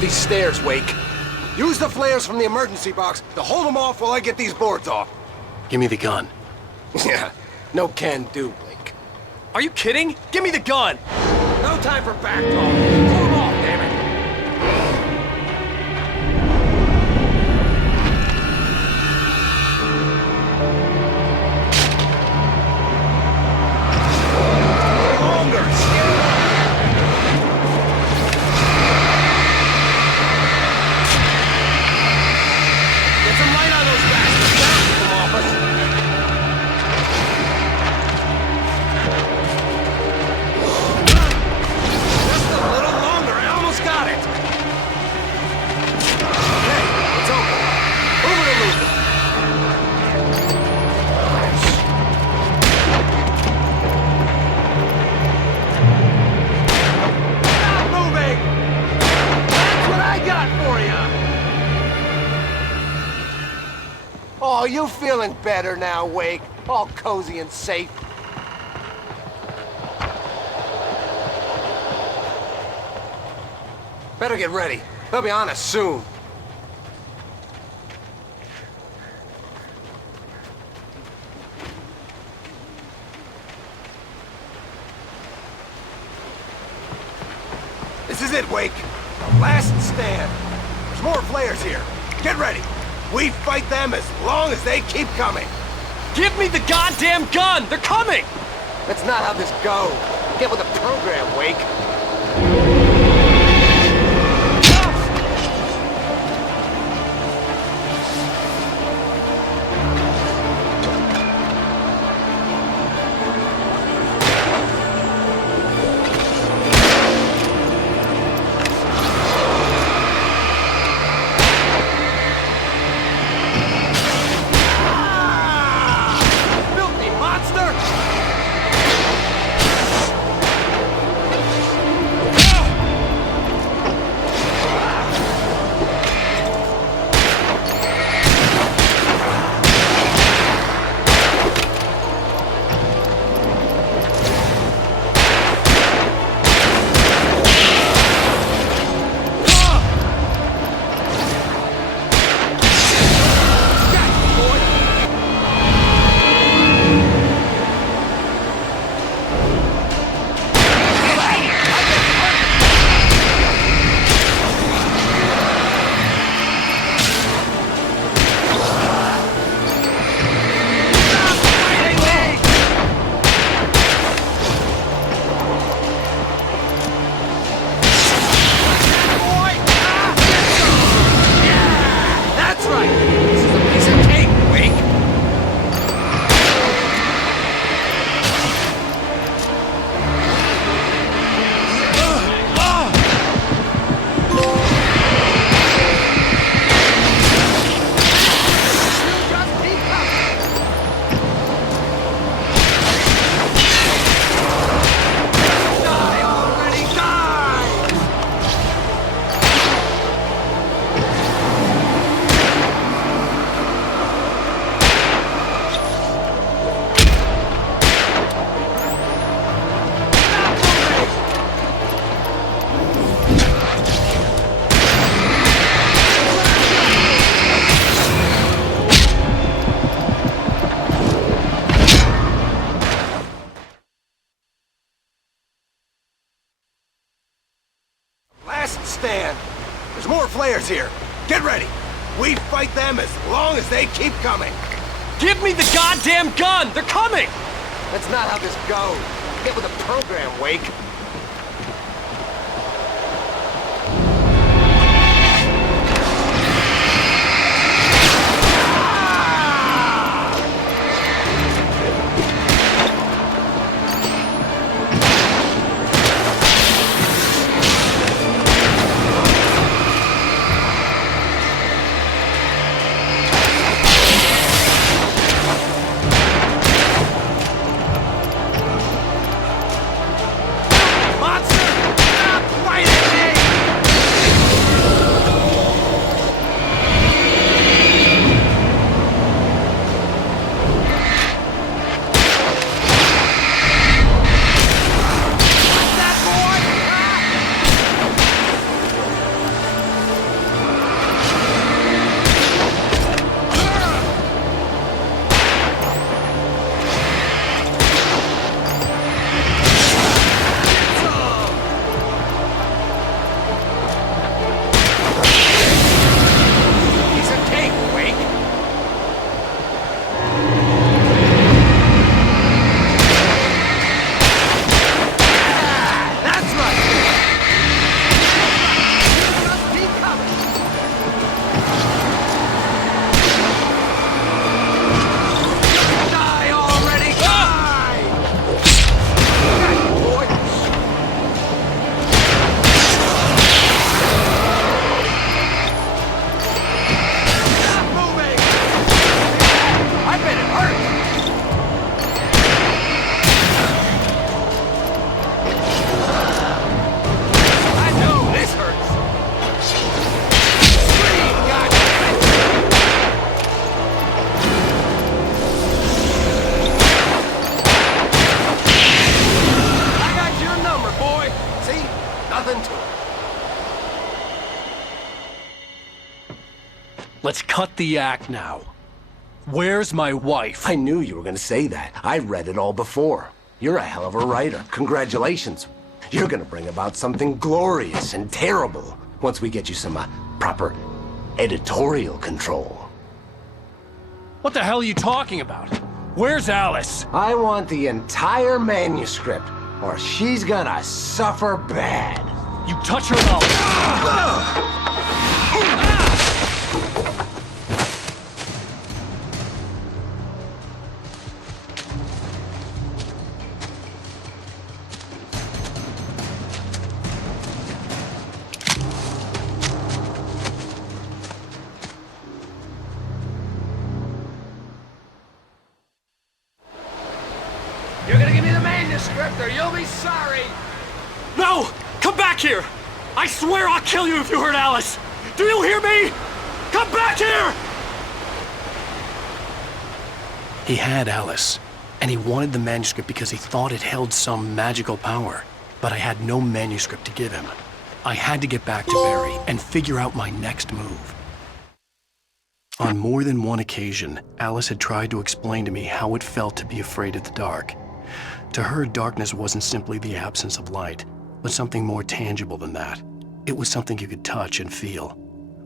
These stairs, Wake. Use the flares from the emergency box to hold them off while I get these boards off. Give me the gun. Yeah, no can do, Blake. Are you kidding? Give me the gun! No time for back talk. Pull them off, damn it! Oh, you feeling better now, Wake? All cozy and safe. Better get ready. They'll be on us soon. This is it, Wake. Last stand. There's more flares here. Get ready. We fight them as long as they keep coming. Give me the goddamn gun! They're coming! That's not how this goes. Get with the program, Wake. Last stand. There's more flares here. Get ready. We fight them as long as they keep coming. Give me the goddamn gun! They're coming! That's not how this goes. Get with the program, Wake. nothing to it. Let's cut the act now. Where's my wife? I knew you were gonna say that. I read it all before. You're a hell of a writer. Congratulations. You're gonna bring about something glorious and terrible once we get you some proper editorial control. What the hell are you talking about? Where's Alice? I want the entire manuscript, or she's gonna suffer bad. You touch her now. You're gonna give me the manuscript or you'll be sorry! No! Come back here! I swear I'll kill you if you hurt Alice! Do you hear me? Come back here! He had Alice, and he wanted the manuscript because he thought it held some magical power. But I had no manuscript to give him. I had to get back to Barry and figure out my next move. On more than one occasion, Alice had tried to explain to me how it felt to be afraid of the dark. To her, darkness wasn't simply the absence of light, but something more tangible than that. It was something you could touch and feel.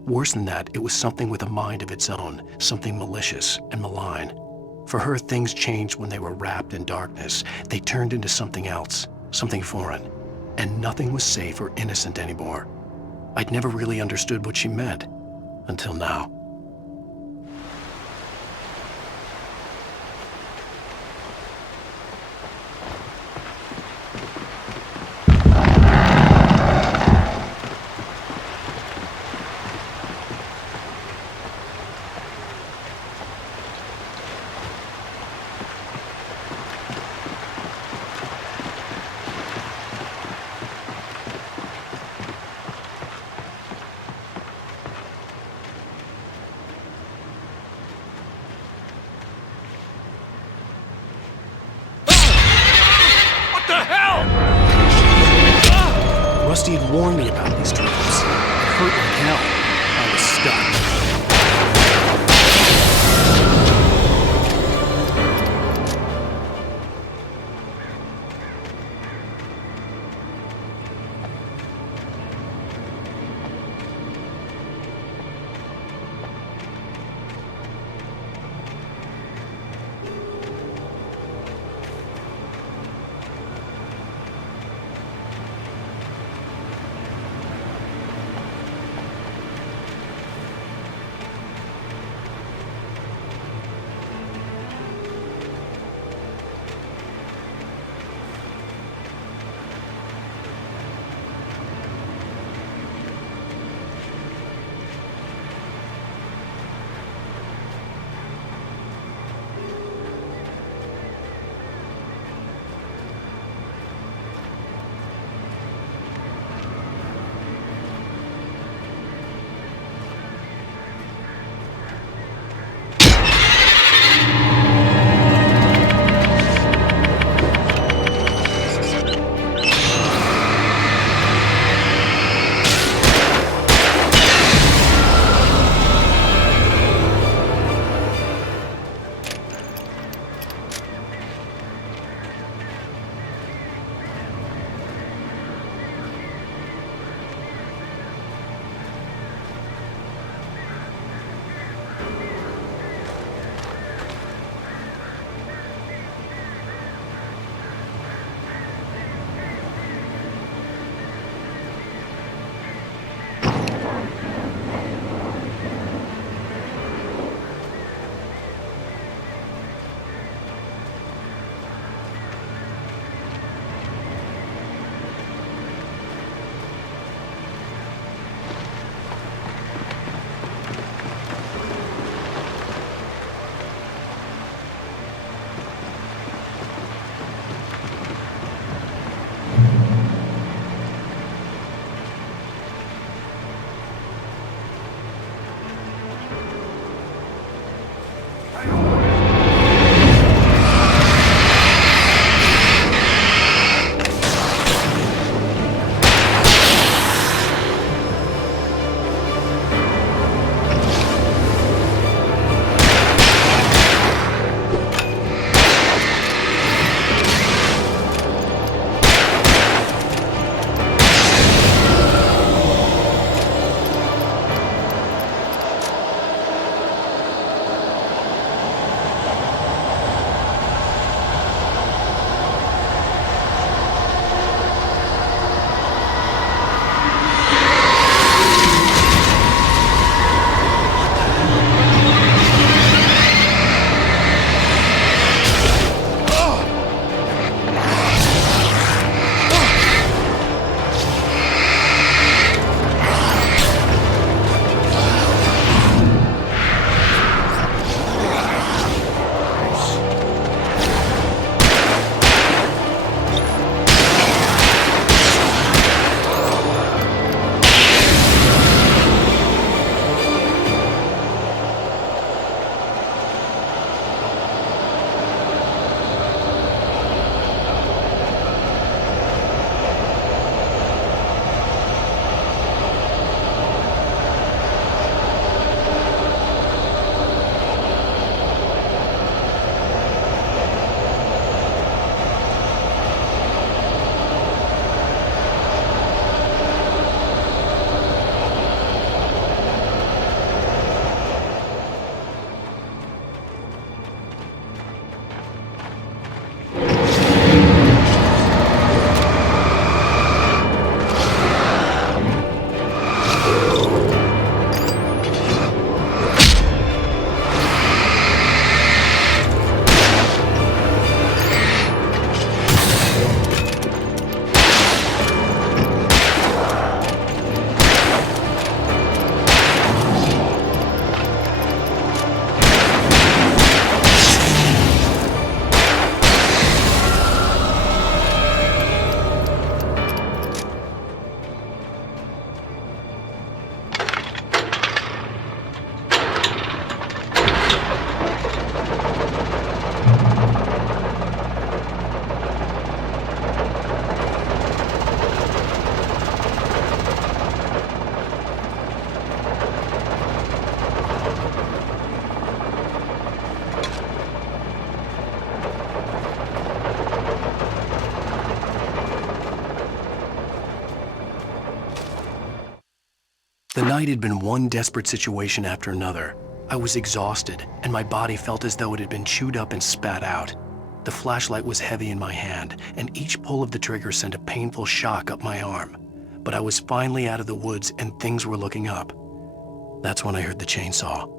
Worse than that, it was something with a mind of its own, something malicious and malign. For her, things changed when they were wrapped in darkness. They turned into something else, something foreign, and nothing was safe or innocent anymore. I'd never really understood what she meant, until now. Rusty had warned me about these traps. It hurt like hell. I was stuck. The night had been one desperate situation after another. I was exhausted, and my body felt as though it had been chewed up and spat out. The flashlight was heavy in my hand, and each pull of the trigger sent a painful shock up my arm. But I was finally out of the woods, and things were looking up. That's when I heard the chainsaw.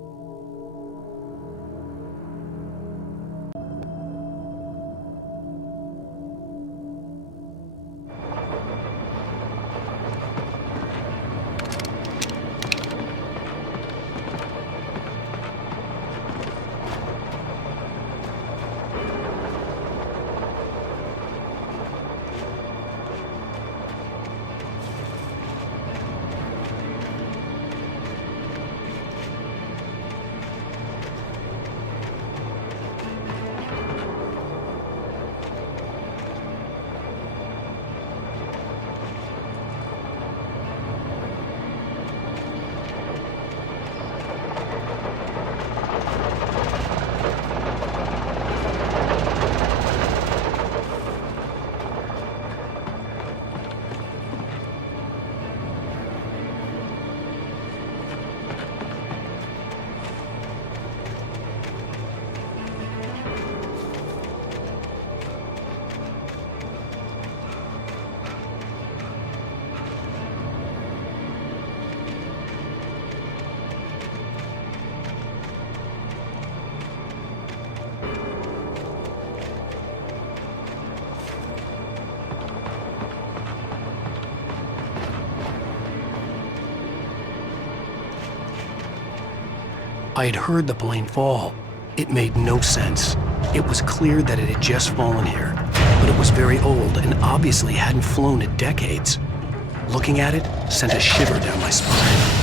I had heard the plane fall. It made no sense. It was clear that it had just fallen here, but it was very old and obviously hadn't flown in decades. Looking at it sent a shiver down my spine.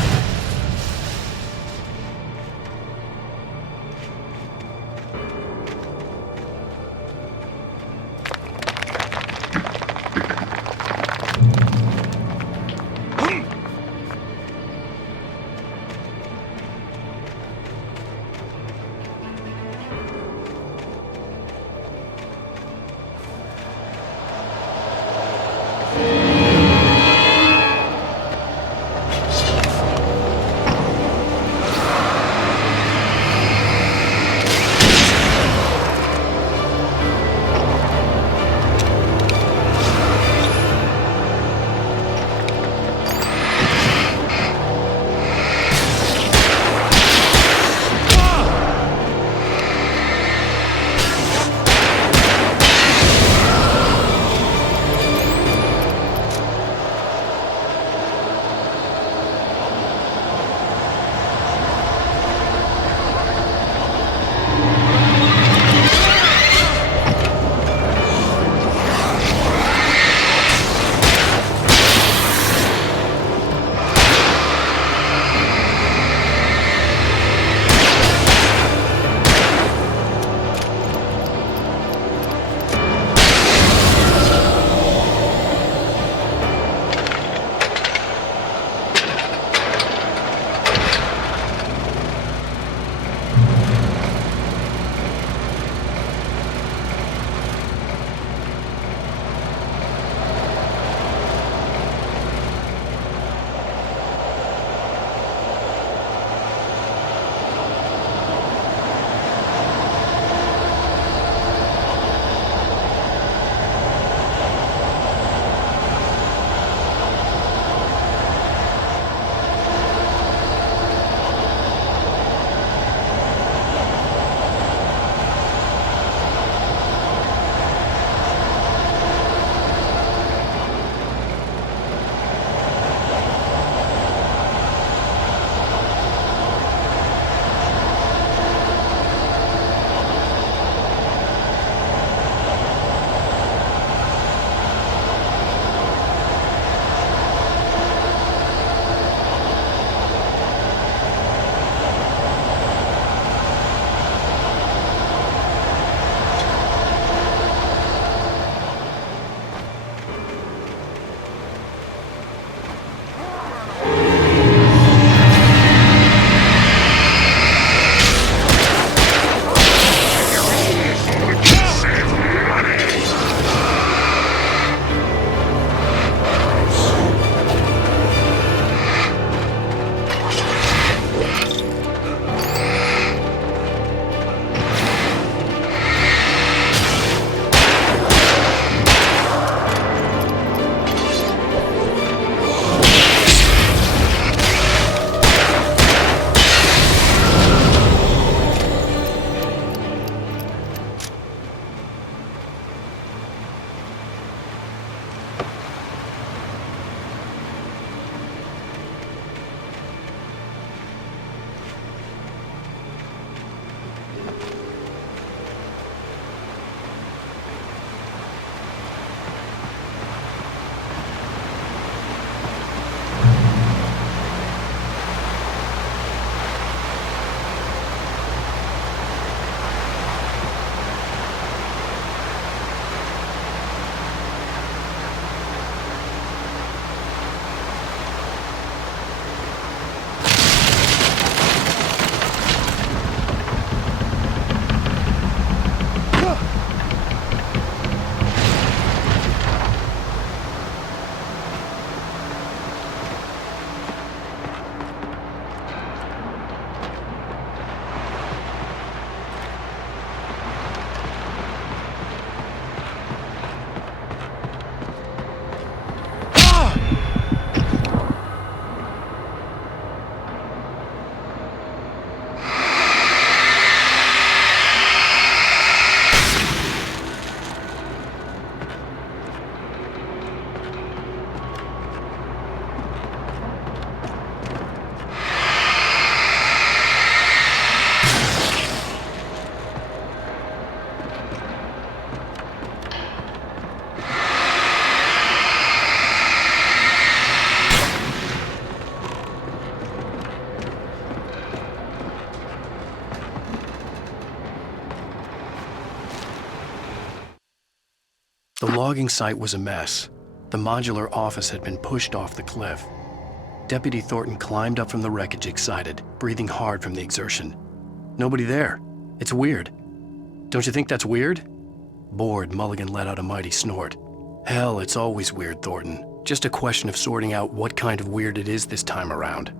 logging site was a mess. The modular office had been pushed off the cliff. Deputy Thornton climbed up from the wreckage excited, breathing hard from the exertion. Nobody there. It's weird. Don't you think that's weird? Bored, Mulligan let out a mighty snort. Hell, it's always weird, Thornton. Just a question of sorting out what kind of weird it is this time around.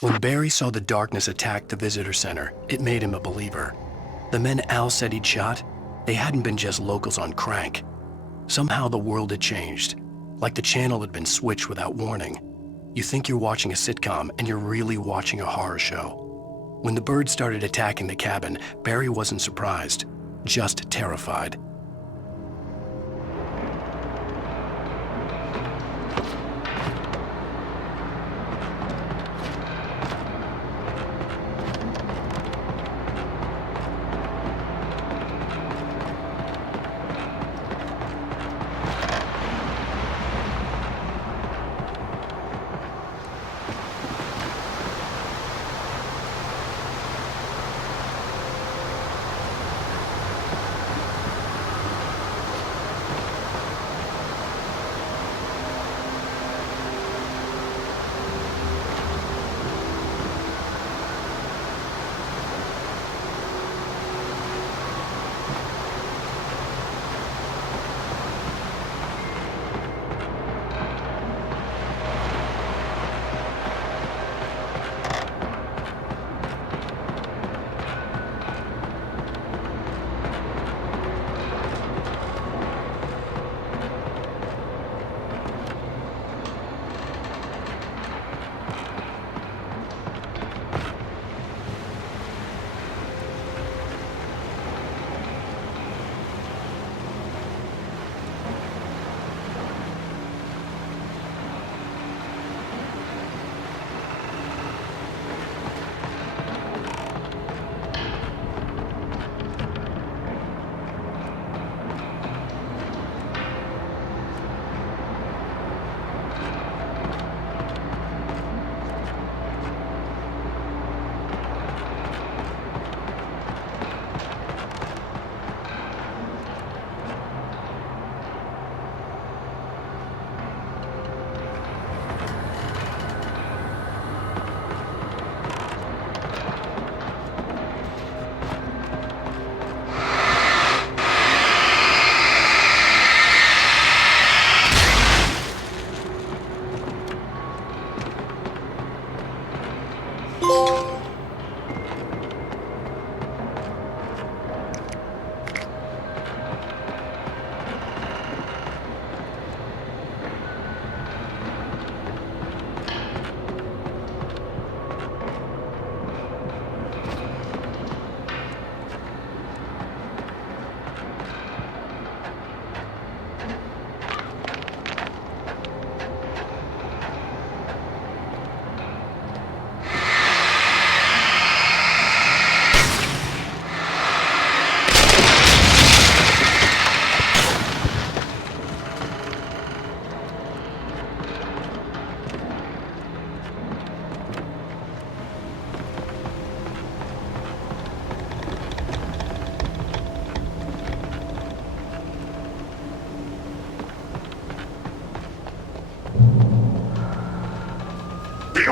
When Barry saw the darkness attack the visitor center, it made him a believer. The men Al said he'd shot, they hadn't been just locals on crank. Somehow the world had changed, like the channel had been switched without warning. You think you're watching a sitcom, and you're really watching a horror show. When the birds started attacking the cabin, Barry wasn't surprised, just terrified.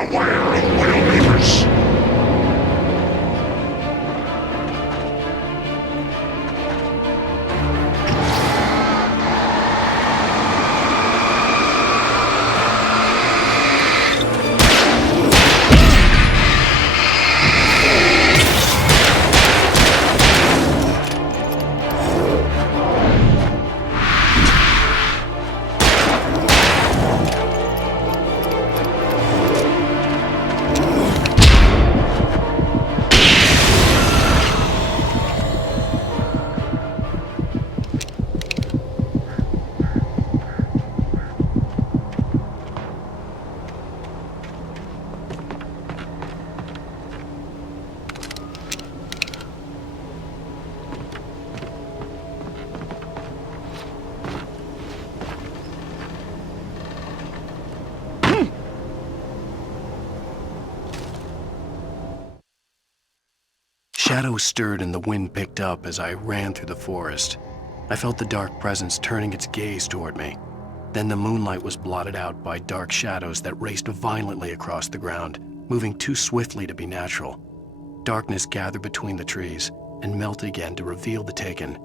Beware of oil beavers. Shadows stirred and the wind picked up as I ran through the forest. I felt the dark presence turning its gaze toward me. Then the moonlight was blotted out by dark shadows that raced violently across the ground, moving too swiftly to be natural. Darkness gathered between the trees and melted again to reveal the Taken.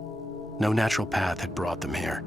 No natural path had brought them here.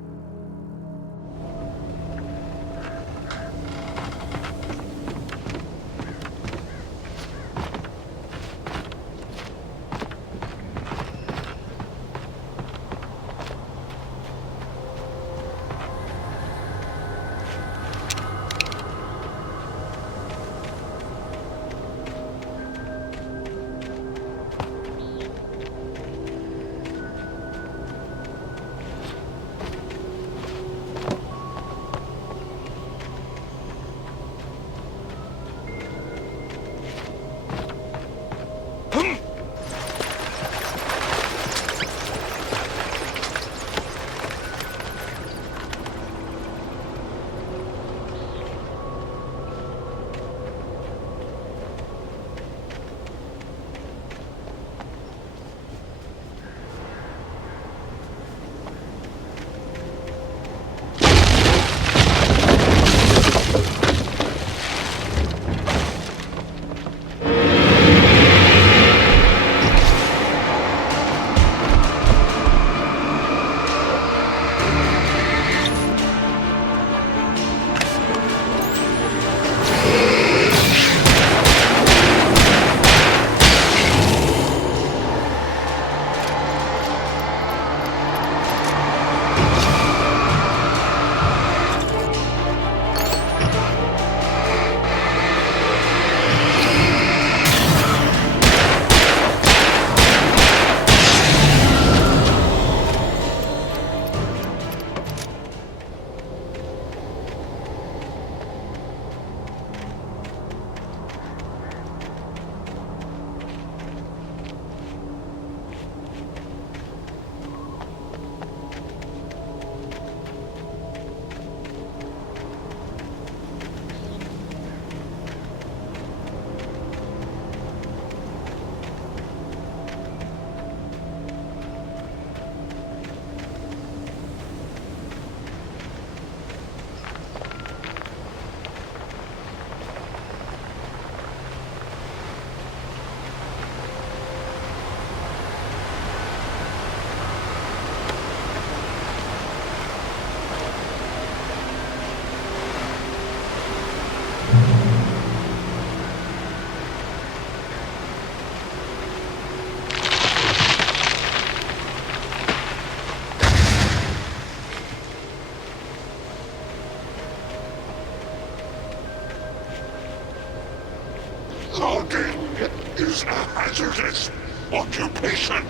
Logging is a hazardous occupation.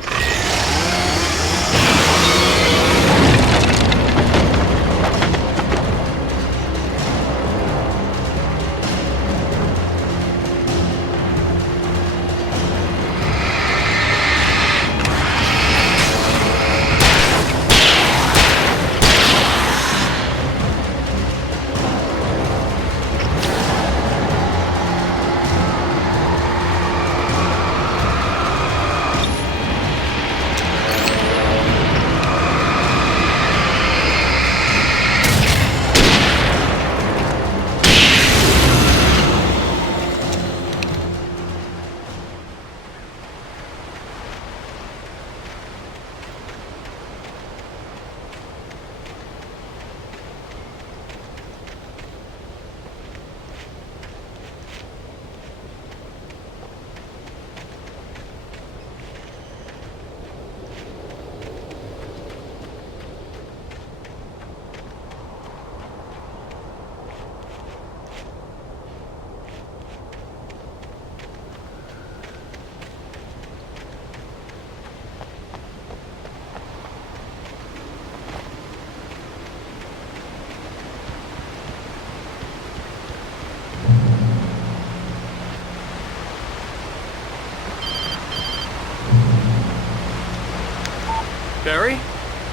Barry?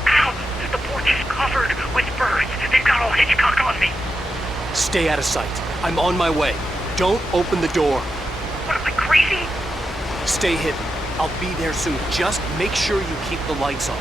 Ow! The porch is covered with birds. They've got all Hitchcock on me. Stay out of sight. I'm on my way. Don't open the door. What, am I crazy? Stay hidden. I'll be there soon. Just make sure you keep the lights on.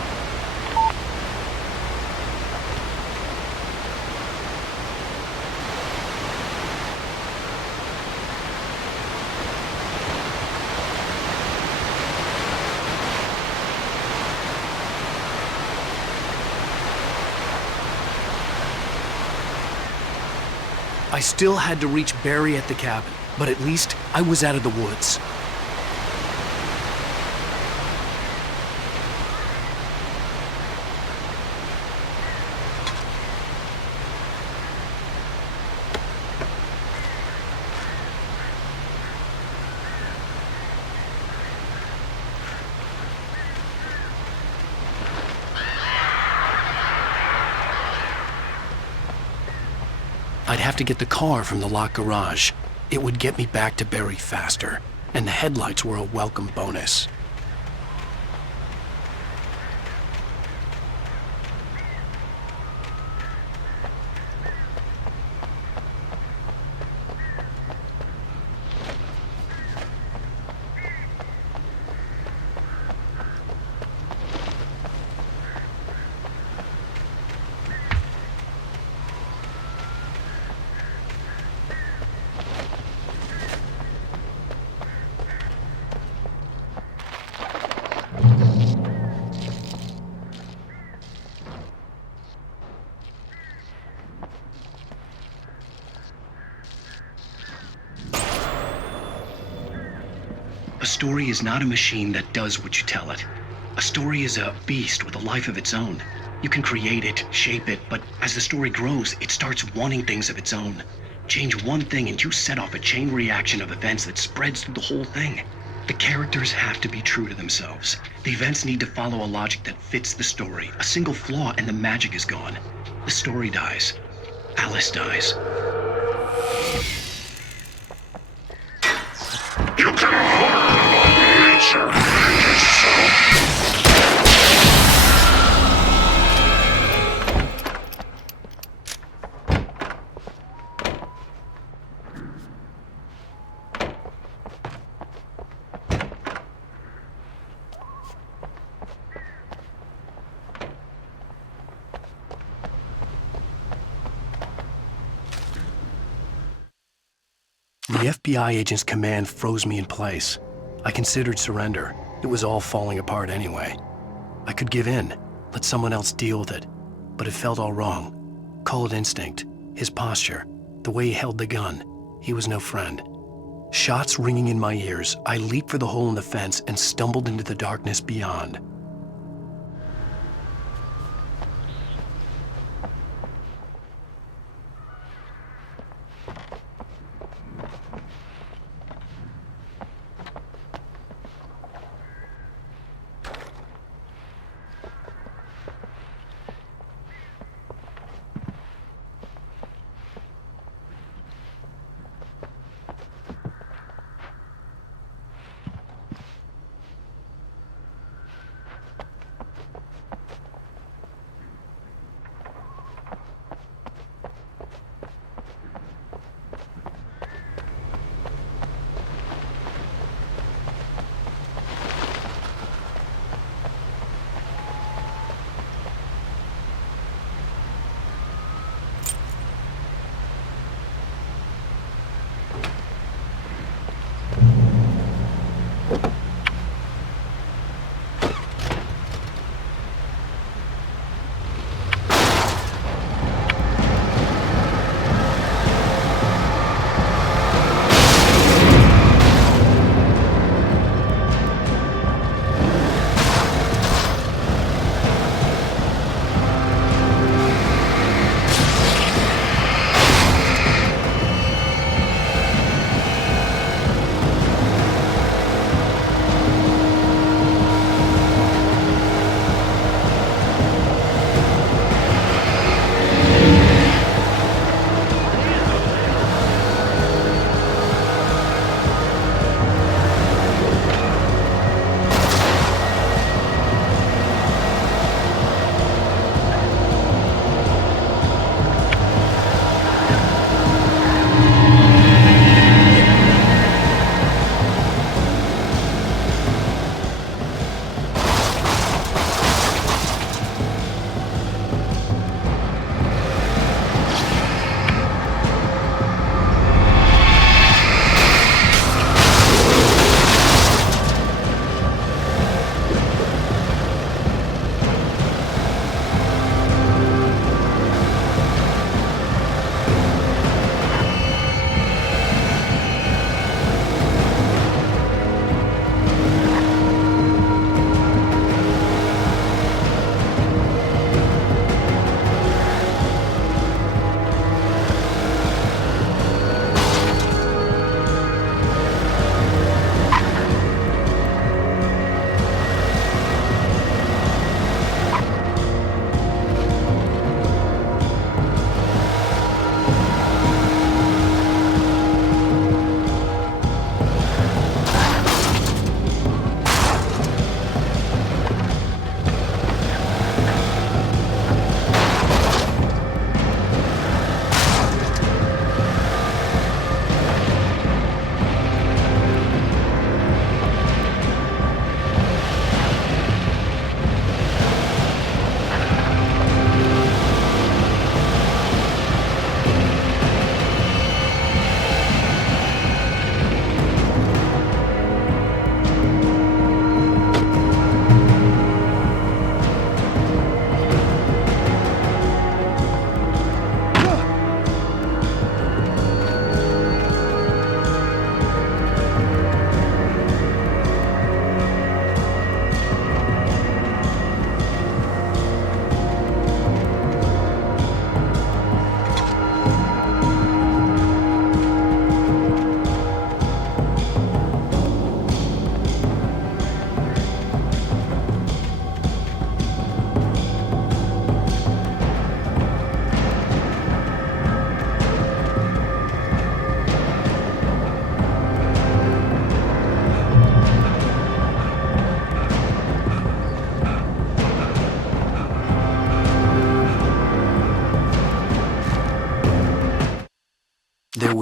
I still had to reach Barry at the cabin, but at least I was out of the woods. I'd have to get the car from the locked garage. It would get me back to Barry faster, and the headlights were a welcome bonus. A story is not a machine that does what you tell it. A story is a beast with a life of its own. You can create it, shape it, but as the story grows, it starts wanting things of its own. Change one thing and you set off a chain reaction of events that spreads through the whole thing. The characters have to be true to themselves. The events need to follow a logic that fits the story. A single flaw and the magic is gone. The story dies. Alice dies. You can harm nature and yourself. The FBI agent's command froze me in place. I considered surrender. It was all falling apart anyway. I could give in, let someone else deal with it, but it felt all wrong. Call it instinct, his posture, the way he held the gun. He was no friend. Shots ringing in my ears, I leaped for the hole in the fence and stumbled into the darkness beyond.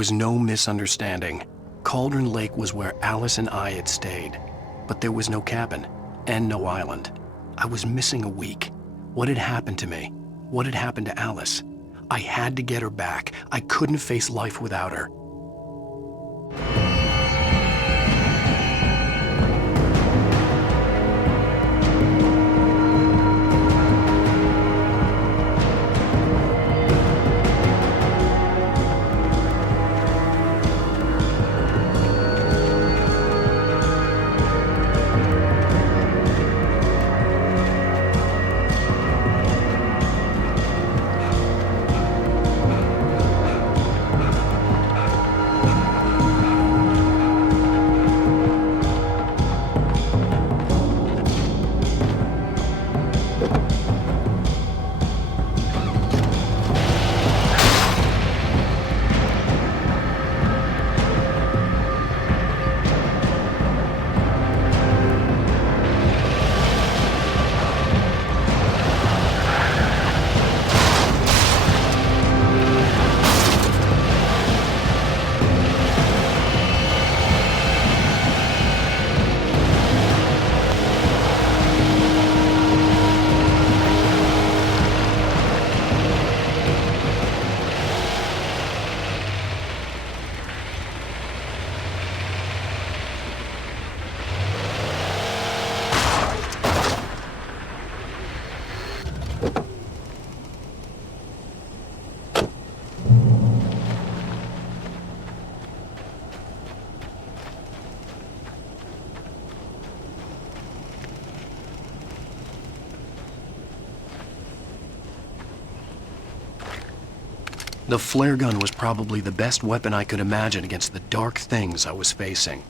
was no misunderstanding. Cauldron Lake was where Alice and I had stayed, but there was no cabin and no island. I was missing a week. What had happened to me? What had happened to Alice? I had to get her back. I couldn't face life without her. The flare gun was probably the best weapon I could imagine against the dark things I was facing.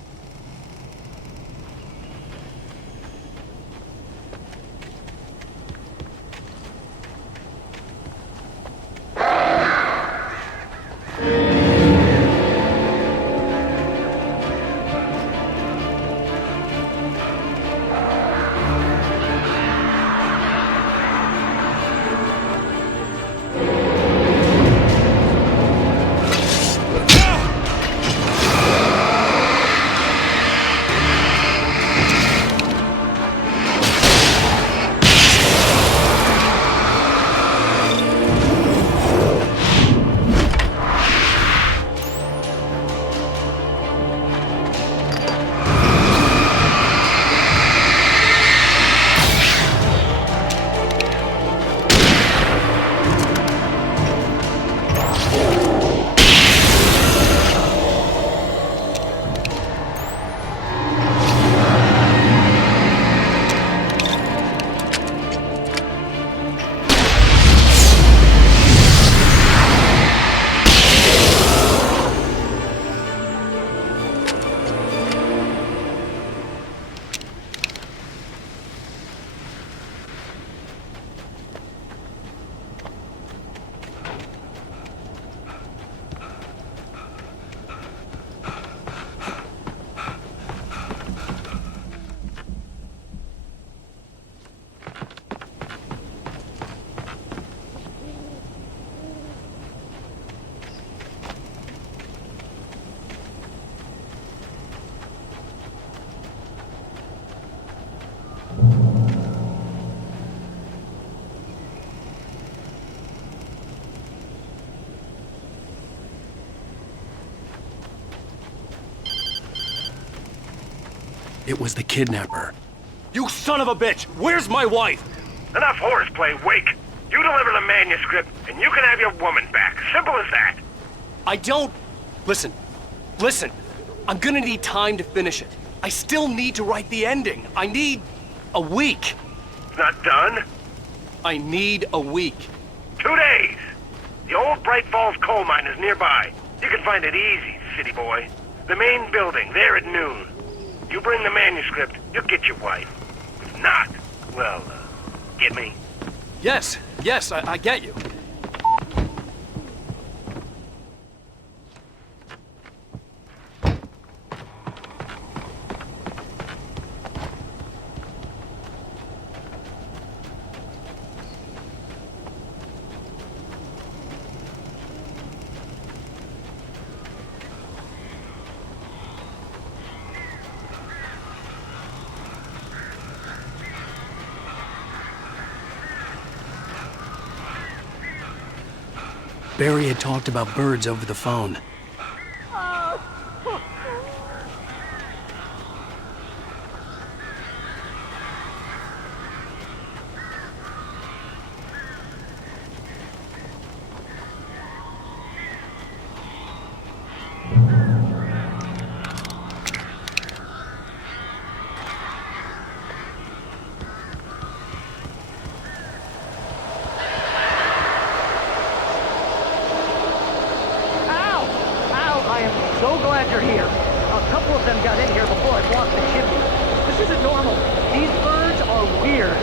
It was the kidnapper. You son of a bitch! Where's my wife? Enough horseplay, Wake. You deliver the manuscript, and you can have your woman back. Simple as that. I don't... Listen. I'm gonna need time to finish it. I still need to write the ending. I need a week. Not done? I need a week. 2 days. The old Bright Falls coal mine is nearby. You can find it easy, city boy. The main building, there at noon. You bring the manuscript, you'll get your wife. If not, well, get me? Yes, I get you. Barry had talked about birds over the phone. So glad you're here. A couple of them got in here before I blocked the chimney. This isn't normal. These birds are weird.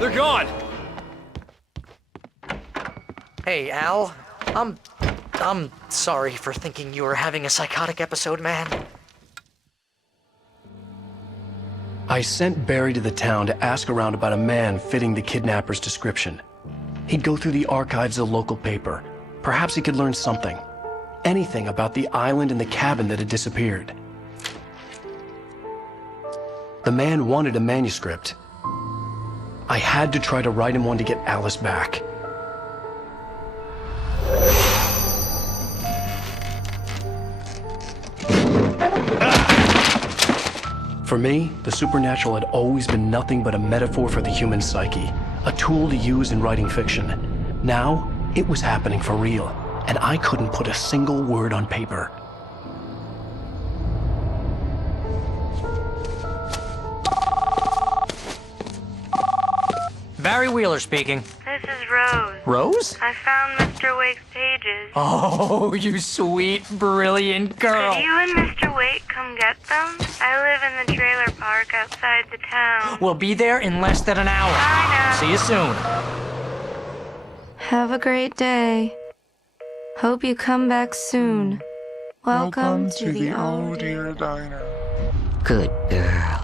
They're gone! Hey, Al. I'm sorry for thinking you were having a psychotic episode, man. I sent Barry to the town to ask around about a man fitting the kidnapper's description. He'd go through the archives of the local paper. Perhaps he could learn something. Anything about the island and the cabin that had disappeared. The man wanted a manuscript. I had to try to write him one to get Alice back. For me, the supernatural had always been nothing but a metaphor for the human psyche, a tool to use in writing fiction. Now, it was happening for real, and I couldn't put a single word on paper. Barry Wheeler speaking. This is Rose. Rose? I found Mr. Wake's pages. Oh, you sweet, brilliant girl. Could you and Mr. Wake come get them? I live in the trailer park outside the town. We'll be there in less than an hour. I know. See you soon. Have a great day. Hope you come back soon. Welcome to the Oh Dear Diner. Good girl.